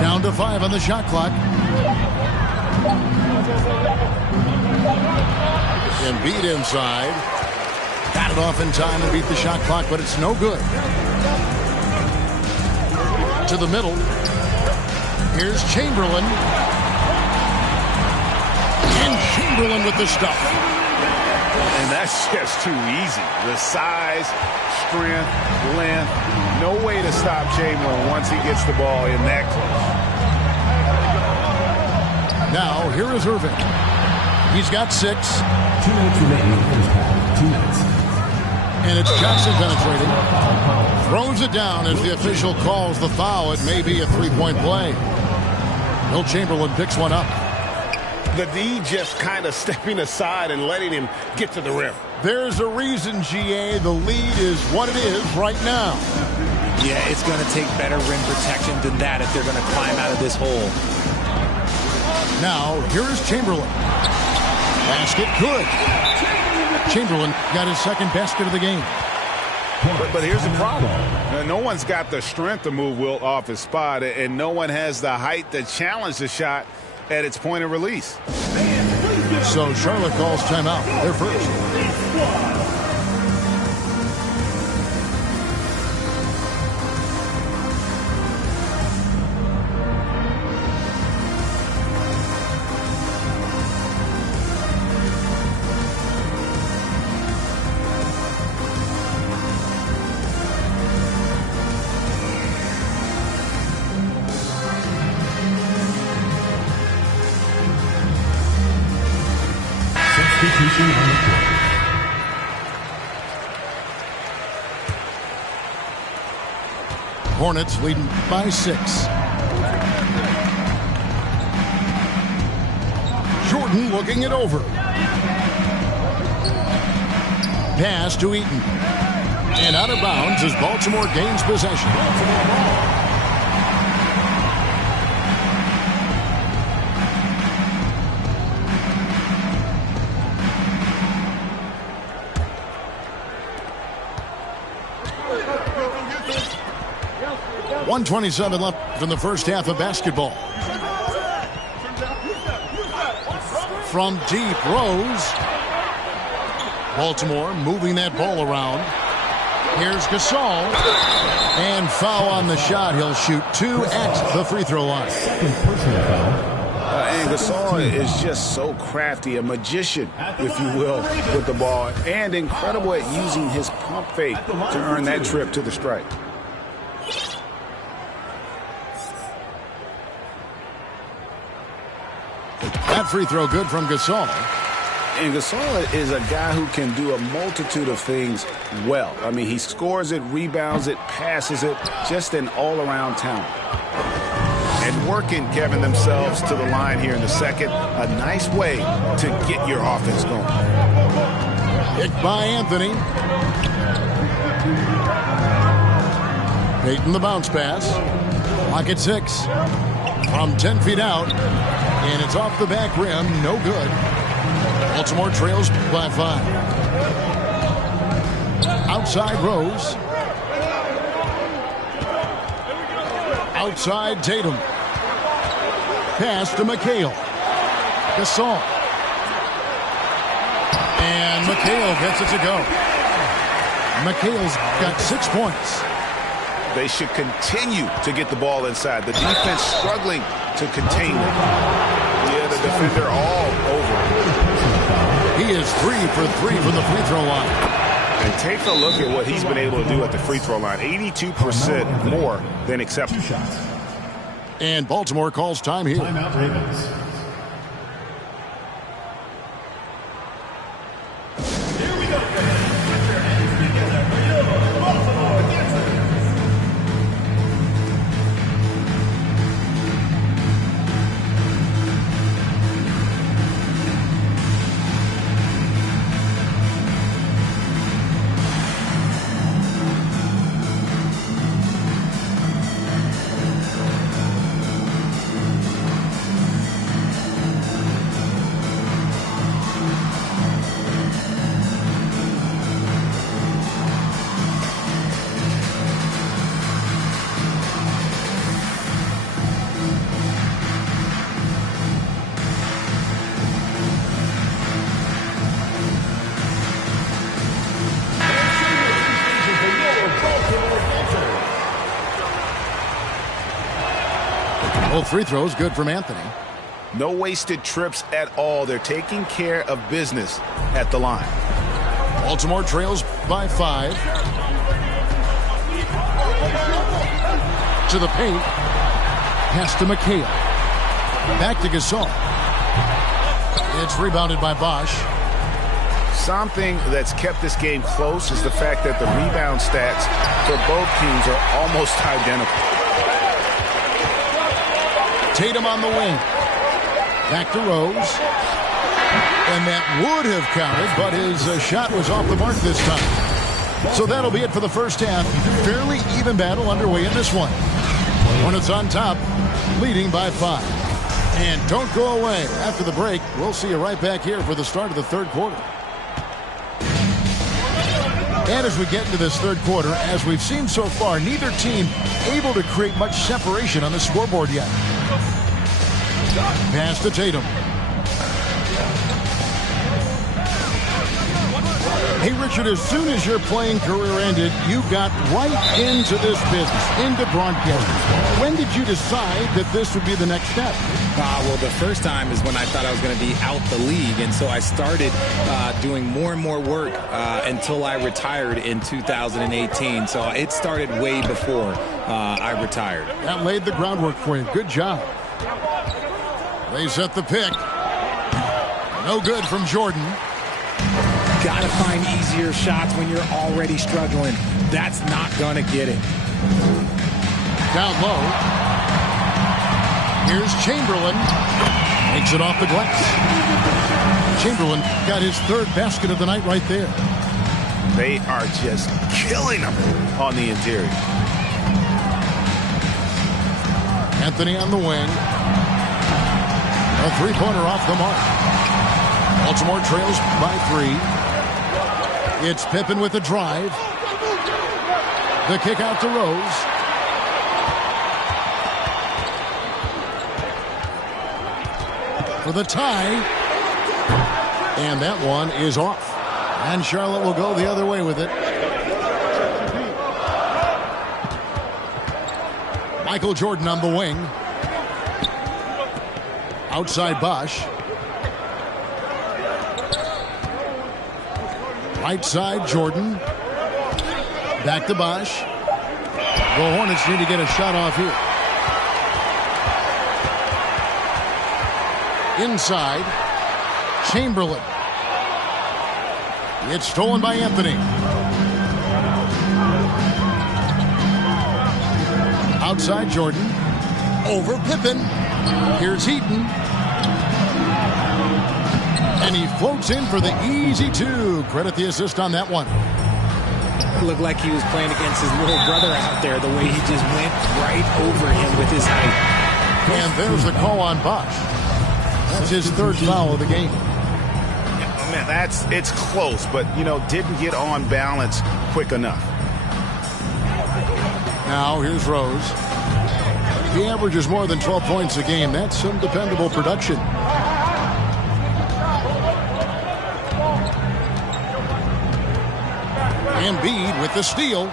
Down to 5 on the shot clock. Embiid inside. Got it off in time to beat the shot clock, but it's no good. To the middle. Here's Chamberlain. And Chamberlain with the stuff. And that's just too easy. The size, strength, length. No way to stop Chamberlain once he gets the ball in that close. Now, here is Irving. He's got 6. 2 minutes remaining in the first half. 2 minutes. And it's Johnson penetrating. Throws it down as the official calls the foul. It may be a 3-point play. Will Chamberlain picks one up. The D just kind of stepping aside and letting him get to the rim. There's a reason, GA, the lead is what it is right now. Yeah, it's going to take better rim protection than that if they're going to climb out of this hole. Now, here is Chamberlain. Basket good. Chamberlain got his second basket of the game. But here's the problem. No one's got the strength to move Wilt off his spot, and no one has the height to challenge the shot at its point of release. So Charlotte calls timeout. They're first. Hornets leading by 6. Jordan looking it over. Pass to Eaton. And out of bounds as Baltimore gains possession. .127 left in the first half of basketball. From deep, Rose. Baltimore moving that ball around. Here's Gasol. And foul on the shot. He'll shoot 2 at the free throw line. And Gasol is just so crafty, a magician, if you will, with the ball. And incredible at using his pump fake to earn that trip to the stripe. That free throw good from Gasol. And Gasol is a guy who can do a multitude of things well. I mean, he scores it, rebounds it, passes it, just an all-around talent. And working, Kevin, themselves to the line here in the second. A nice way to get your offense going. Picked by Anthony. Peyton the bounce pass. Clock at 6. From 10 feet out. And it's off the back rim. No good. Baltimore trails by 5. Outside Rose. Outside Tatum. Pass to McHale. Gasol. And McHale gets it to go. McHale's got 6 points. They should continue to get the ball inside. The defense struggling to contain it. Yeah, the defender all over. He is 3 for 3 from the free throw line. And take a look at what he's been able to do at the free throw line. 82% more than acceptable. And Baltimore calls time here. Timeout Ravens. Here we go. Put your hands together for your Baltimore Dancer. Both free throws good from Anthony. No wasted trips at all. They're taking care of business at the line. Baltimore trails by 5. To the paint. Pass to McHale. Back to Gasol. It's rebounded by Bosch. Something that's kept this game close is the fact that the rebound stats for both teams are almost identical. Tatum on the wing. Back to Rose. And that would have counted, but his shot was off the mark this time. So that'll be it for the first half. Fairly even battle underway in this one. Hornets on top, leading by 5. And don't go away. After the break, we'll see you right back here for the start of the third quarter. And as we get into this third quarter, as we've seen so far, neither team able to create much separation on the scoreboard yet. Pass to Tatum. Hey, Richard, as soon as your playing career ended, you got right into this business, into broadcasting. When did you decide that this would be the next step? Well, the first time is when I thought I was going to be out the league, and so I started doing more and more work until I retired in 2018. So it started way before I retired. That laid the groundwork for you. Good job. They set the pick. No good from Jordan. Got to find easier shots when you're already struggling. That's not going to get it. Down low. Here's Chamberlain. Makes it off the glass. Chamberlain got his third basket of the night right there. They are just killing them on the interior. Anthony on the wing. A three-pointer off the mark. Baltimore trails by 3. It's Pippen with a drive. The kick out to Rose. For the tie. And that one is off. And Charlotte will go the other way with it. Michael Jordan on the wing. Outside Bosch. Right side, Jordan. Back to Bosch. The Hornets need to get a shot off here. Inside, Chamberlain. It's stolen by Anthony. Outside, Jordan. Over Pippen. Here's Heaton. And he floats in for the easy 2. Credit the assist on that one. Looked like he was playing against his little brother out there, the way he just went right over him with his height. And there's the call on Bosch. That's his third foul of the game. Man, it's close, but, didn't get on balance quick enough. Now, here's Rose. He averages more than 12 points a game. That's some dependable production. Embiid with the steal.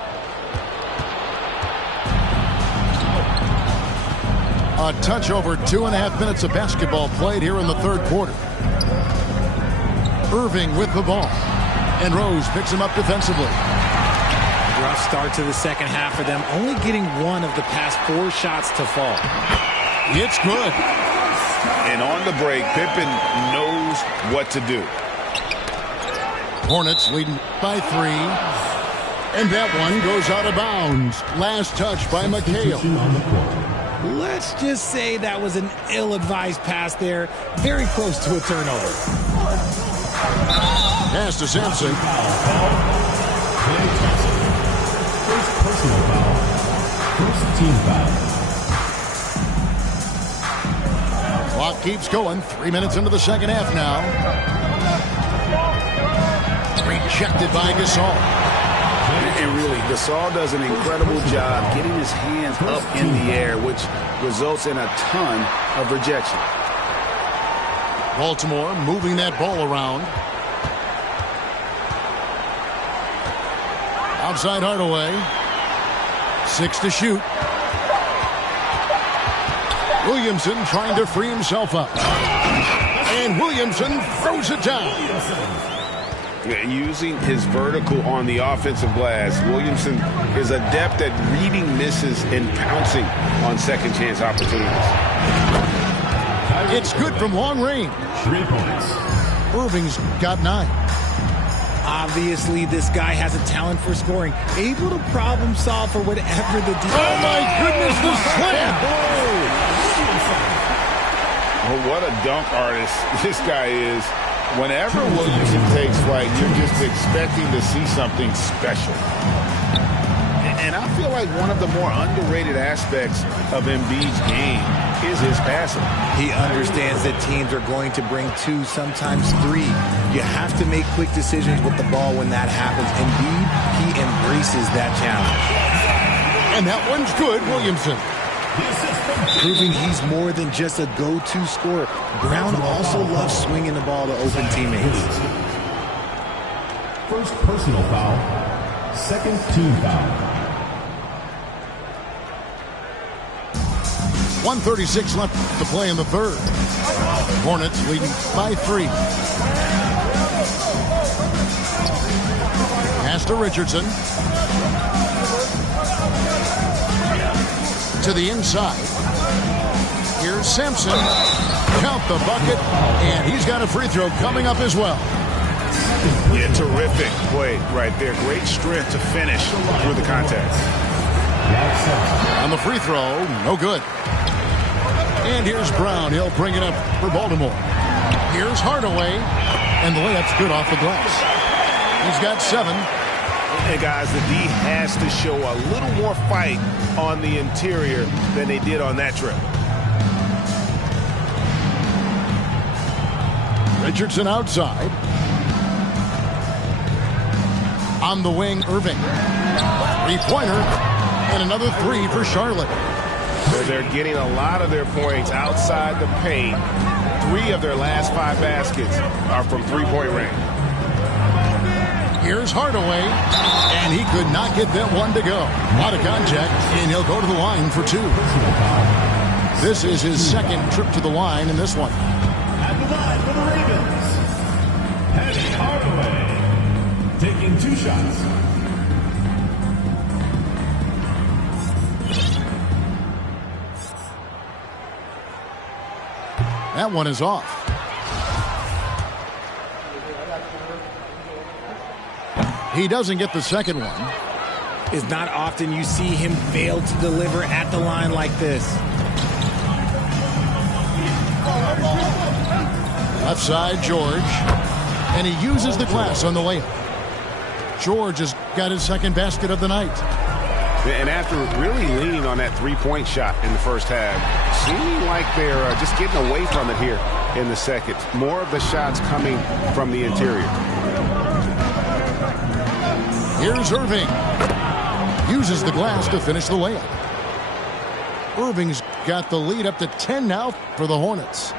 A touch over 2.5 minutes of basketball played here in the third quarter. Irving with the ball. And Rose picks him up defensively. Rough start to the second half for them. Only getting one of the past 4 shots to fall. It's good. And on the break, Pippen knows what to do. Hornets leading by 3. And that one goes out of bounds. Last touch by McHale. Let's just say that was an ill-advised pass there. Very close to a turnover. Pass to Sampson. First personal foul. First team foul. Clock keeps going. 3 minutes into the second half now. Rejected by Gasol. And really, Gasol does an incredible job getting his hands up in the air, which results in a ton of rejection. Baltimore moving that ball around. Outside Hardaway. 6 to shoot. Williamson trying to free himself up. And Williamson throws it down. Using his vertical on the offensive glass, Williamson is adept at reading misses and pouncing on second chance opportunities. It's good from long range. 3 points. Irving's got 9. Obviously, this guy has a talent for scoring. Able to problem solve for whatever the defense. Oh, my goodness, the slam! Oh, what a dunk artist this guy is. Whenever Williamson takes flight, you're just expecting to see something special. And I feel like one of the more underrated aspects of Embiid's game is his passing. He understands that teams are going to bring 2, sometimes 3. You have to make quick decisions with the ball when that happens. Embiid, he embraces that challenge. And that one's good, Williamson. Proving he's more than just a go-to scorer. Brown also loves swinging the ball to open teammates. First personal foul. Second team foul. 1:36 left to play in the third. Hornets leading by 3. Pass to Richardson. To the inside. Here's Sampson. Count the bucket. And he's got a free throw coming up as well. Yeah, terrific play right there. Great strength to finish through the contact. On the free throw, no good. And here's Brown. He'll bring it up for Baltimore. Here's Hardaway. And the layup's good off the glass. He's got 7. Hey, guys, the D has to show a little more fight on the interior than they did on that trip. Richardson outside. On the wing, Irving. 3-pointer. And another 3 for Charlotte. So they're getting a lot of their points outside the paint. 3 of their last 5 baskets are from 3-point range. Here's Hardaway, and he could not get that one to go. A lot of contact, and he'll go to the line for 2. This is his second trip to the line in this one. At the line for the Ravens, Penny Hardaway, taking 2 shots. That one is off. He doesn't get the second one. It's not often you see him fail to deliver at the line like this. Left side, George. And he uses the glass on the layup. George has got his second basket of the night. And after really leaning on that 3-point shot in the first half, seeming like they're just getting away from it here in the second. More of the shots coming from the interior. Here's Irving. Uses the glass to finish the layup. Irving's got the lead up to 10 now for the Hornets.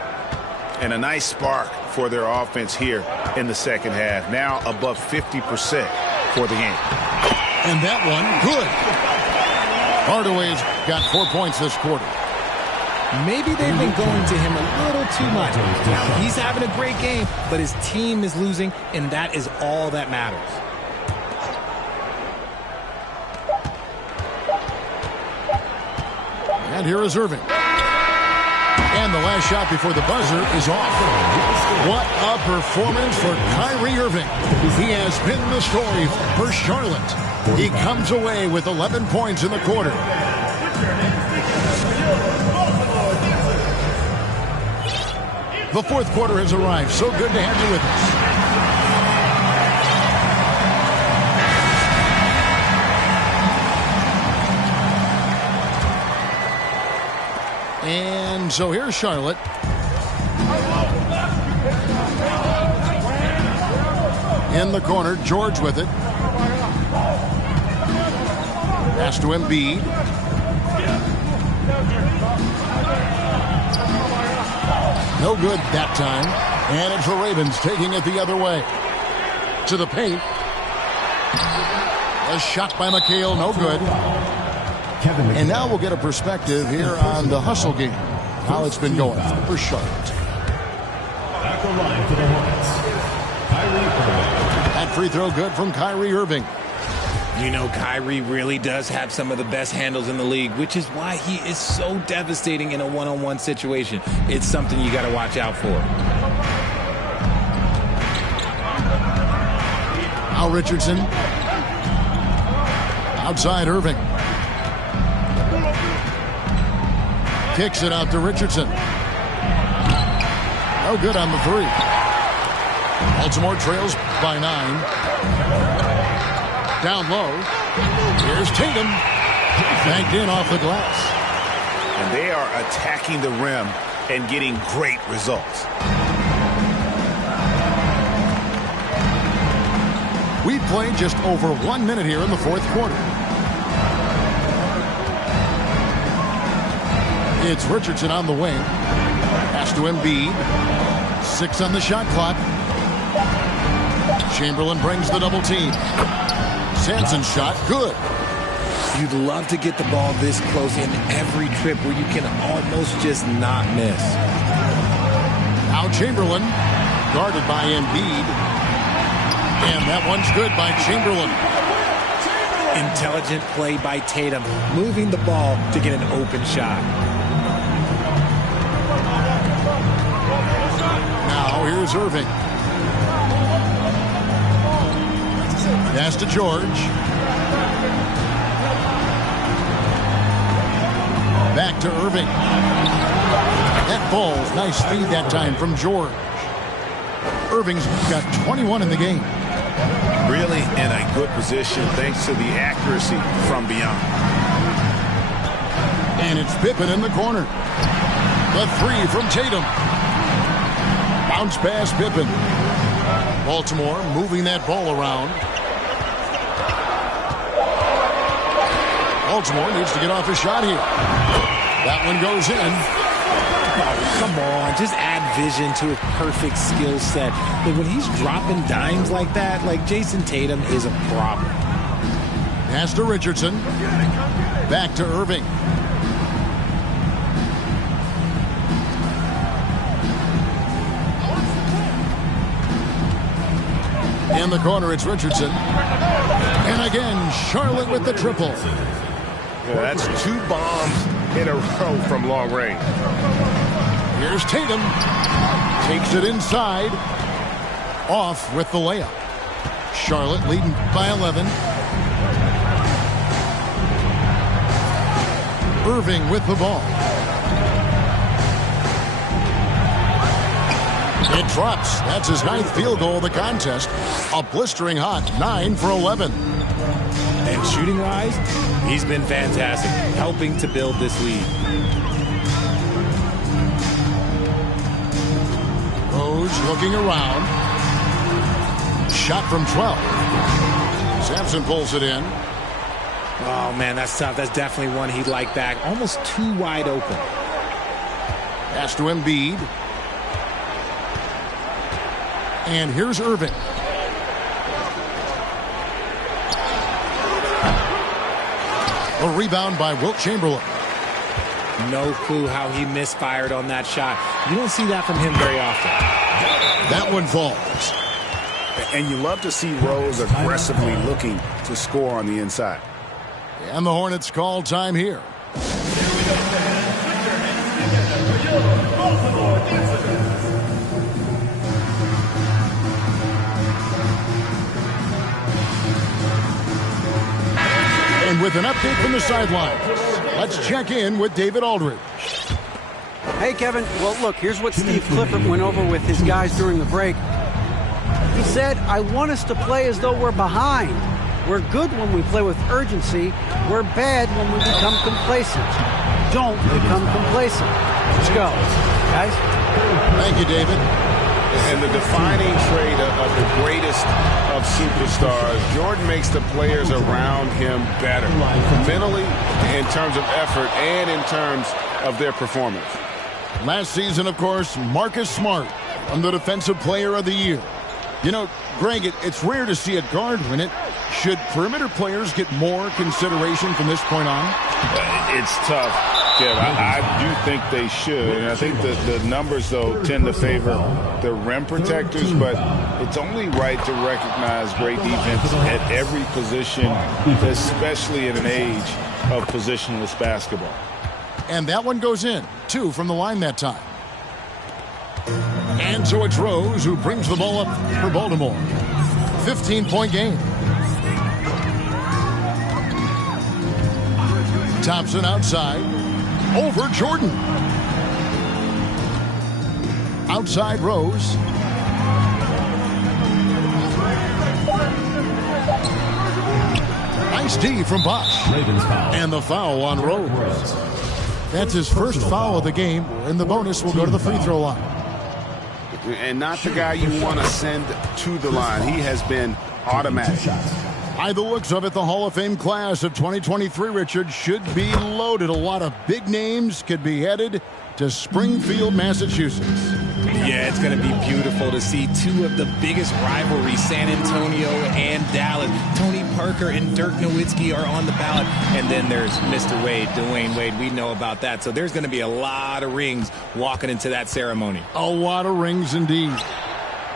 And a nice spark for their offense here in the second half. Now above 50% for the game. And that one, good. Hardaway's got 4 points this quarter. Maybe they've been going to him a little too much. Now, he's having a great game, but his team is losing, and that is all that matters. And here is Irving. And the last shot before the buzzer is off. What a performance for Kyrie Irving. He has been the story for Charlotte. He comes away with 11 points in the quarter. The fourth quarter has arrived. So good to have you with us. And so here's Charlotte. In the corner, George with it. Pass to Embiid. No good that time. And it's the Ravens taking it the other way. To the paint. A shot by McHale, no good. And now we'll get a perspective here on the hustle game. how it's been going for Charlotte. At the line for the Hornets, Kyrie Irving. That free throw good from Kyrie Irving. You know, Kyrie really does have some of the best handles in the league, which is why he is so devastating in a one-on-one situation. It's something you got to watch out for. Now Richardson. Outside Irving. Kicks it out to Richardson. No good on the three. Baltimore trails by 9. Down low. Here's Tatum. Banked in off the glass. And they are attacking the rim and getting great results. We've played just over 1 minute here in the fourth quarter. It's Richardson on the wing. Pass to Embiid. 6 on the shot clock. Chamberlain brings the double team. Sampson's shot, good. You'd love to get the ball this close in every trip where you can almost just not miss. Now Chamberlain, guarded by Embiid. And that one's good by Chamberlain. Intelligent play by Tatum, moving the ball to get an open shot. Now here's Irving. Pass to George. Back to Irving. That falls. Nice feed that time from George. Irving's got 21 in the game. Really in a good position thanks to the accuracy from beyond. And it's Pippen in the corner. The three from Tatum. Bounce pass Pippen. Baltimore moving that ball around. Baltimore needs to get off a shot here. That one goes in. Oh, come on. Just add vision to his perfect skill set. But when he's dropping dimes like that, like Jason Tatum is a problem. Pass to Richardson. Back to Irving. In the corner, it's Richardson. And again, Charlotte with the triple. Yeah, that's 2 bombs in a row from long range. Here's Tatum. Takes it inside. Off with the layup. Charlotte leading by 11. Irving with the ball. It drops. That's his 9th field goal of the contest. A blistering hot 9 for 11. And shooting-wise, he's been fantastic, helping to build this lead. Rose looking around. Shot from 12. Sampson pulls it in. Oh, man, that's tough. That's definitely one he'd like back. Almost too wide open. Pass to Embiid. And here's Irving. A rebound by Wilt Chamberlain. No clue how he misfired on that shot. You don't see that from him very often. That one falls. And you love to see Rose aggressively looking to score on the inside. And the Hornets call time here. And with an update from the sidelines, let's check in with David Aldridge. Hey, Kevin. Well, look, here's what Steve Clifford went over with his guys during the break. He said, I want us to play as though we're behind. We're good when we play with urgency. We're bad when we become complacent. Don't become complacent. Let's go, guys. Thank you, David. And the defining trait of the greatest of superstars, Jordan makes the players around him better, mentally, in terms of effort, and in terms of their performance. Last season, of course, Marcus Smart won the Defensive Player of the Year. You know, Greg, it's rare to see a guard win it. Should perimeter players get more consideration from this point on? It's tough, Kev. I do think they should. And I think the numbers, though, tend to favor the rim protectors, but it's only right to recognize great defense at every position, especially in an age of positionless basketball. And that one goes in. 2 from the line that time. And so it's Rose who brings the ball up for Baltimore. 15-point game. Thompson outside. Over Jordan. Outside Rose. Nice D from Bosch. And the foul on Rose. That's his first foul of the game, and the bonus will go to the free throw line. And not the guy you want to send to the line. He has been automatic. By the looks of it, the Hall of Fame class of 2023, Richard, should be loaded. A lot of big names could be headed to Springfield, Massachusetts. Yeah, it's going to be beautiful to see 2 of the biggest rivalries, San Antonio and Dallas. Tony Parker and Dirk Nowitzki are on the ballot. And then there's Mr. Wade, Dwayne Wade. We know about that. So there's going to be a lot of rings walking into that ceremony. A lot of rings indeed.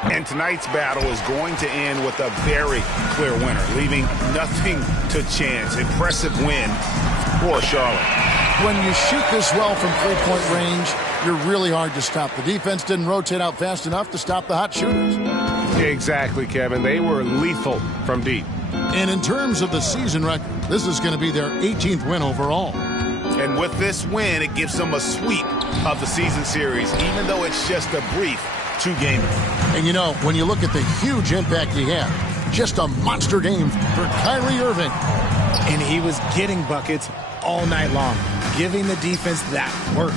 And tonight's battle is going to end with a very clear winner, leaving nothing to chance. Impressive win for Charlotte. When you shoot this well from three-point range, you're really hard to stop. The defense didn't rotate out fast enough to stop the hot shooters. Exactly, Kevin. They were lethal from deep. And in terms of the season record, this is going to be their 18th win overall. And with this win, it gives them a sweep of the season series, even though it's just a brief 2-gamer. And you know, when you look at the huge impact he had, just a monster game for Kyrie Irving. And he was getting buckets all night long, giving the defense that work.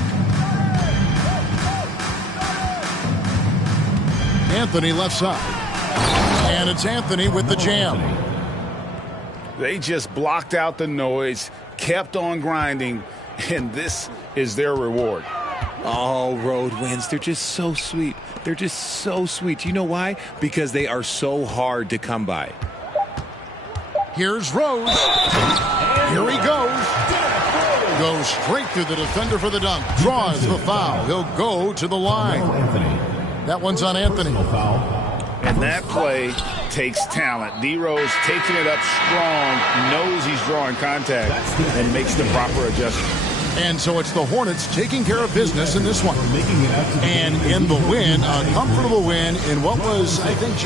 Anthony left side. And it's Anthony with the jam. They just blocked out the noise, kept on grinding, and this is their reward. Oh, road wins. They're just so sweet. They're just so sweet. You know why? Because they are so hard to come by. Here's Rose. Here he goes. Goes straight through the defender for the dunk. Draws the foul. He'll go to the line. That one's on Anthony. And that play takes talent. D-Rose taking it up strong, knows he's drawing contact, and makes the proper adjustment. And so it's the Hornets taking care of business in this one. And in the win, a comfortable win in what was, I think,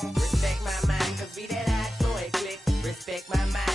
Respect my mind, cause we that hot, so quick. Respect my mind.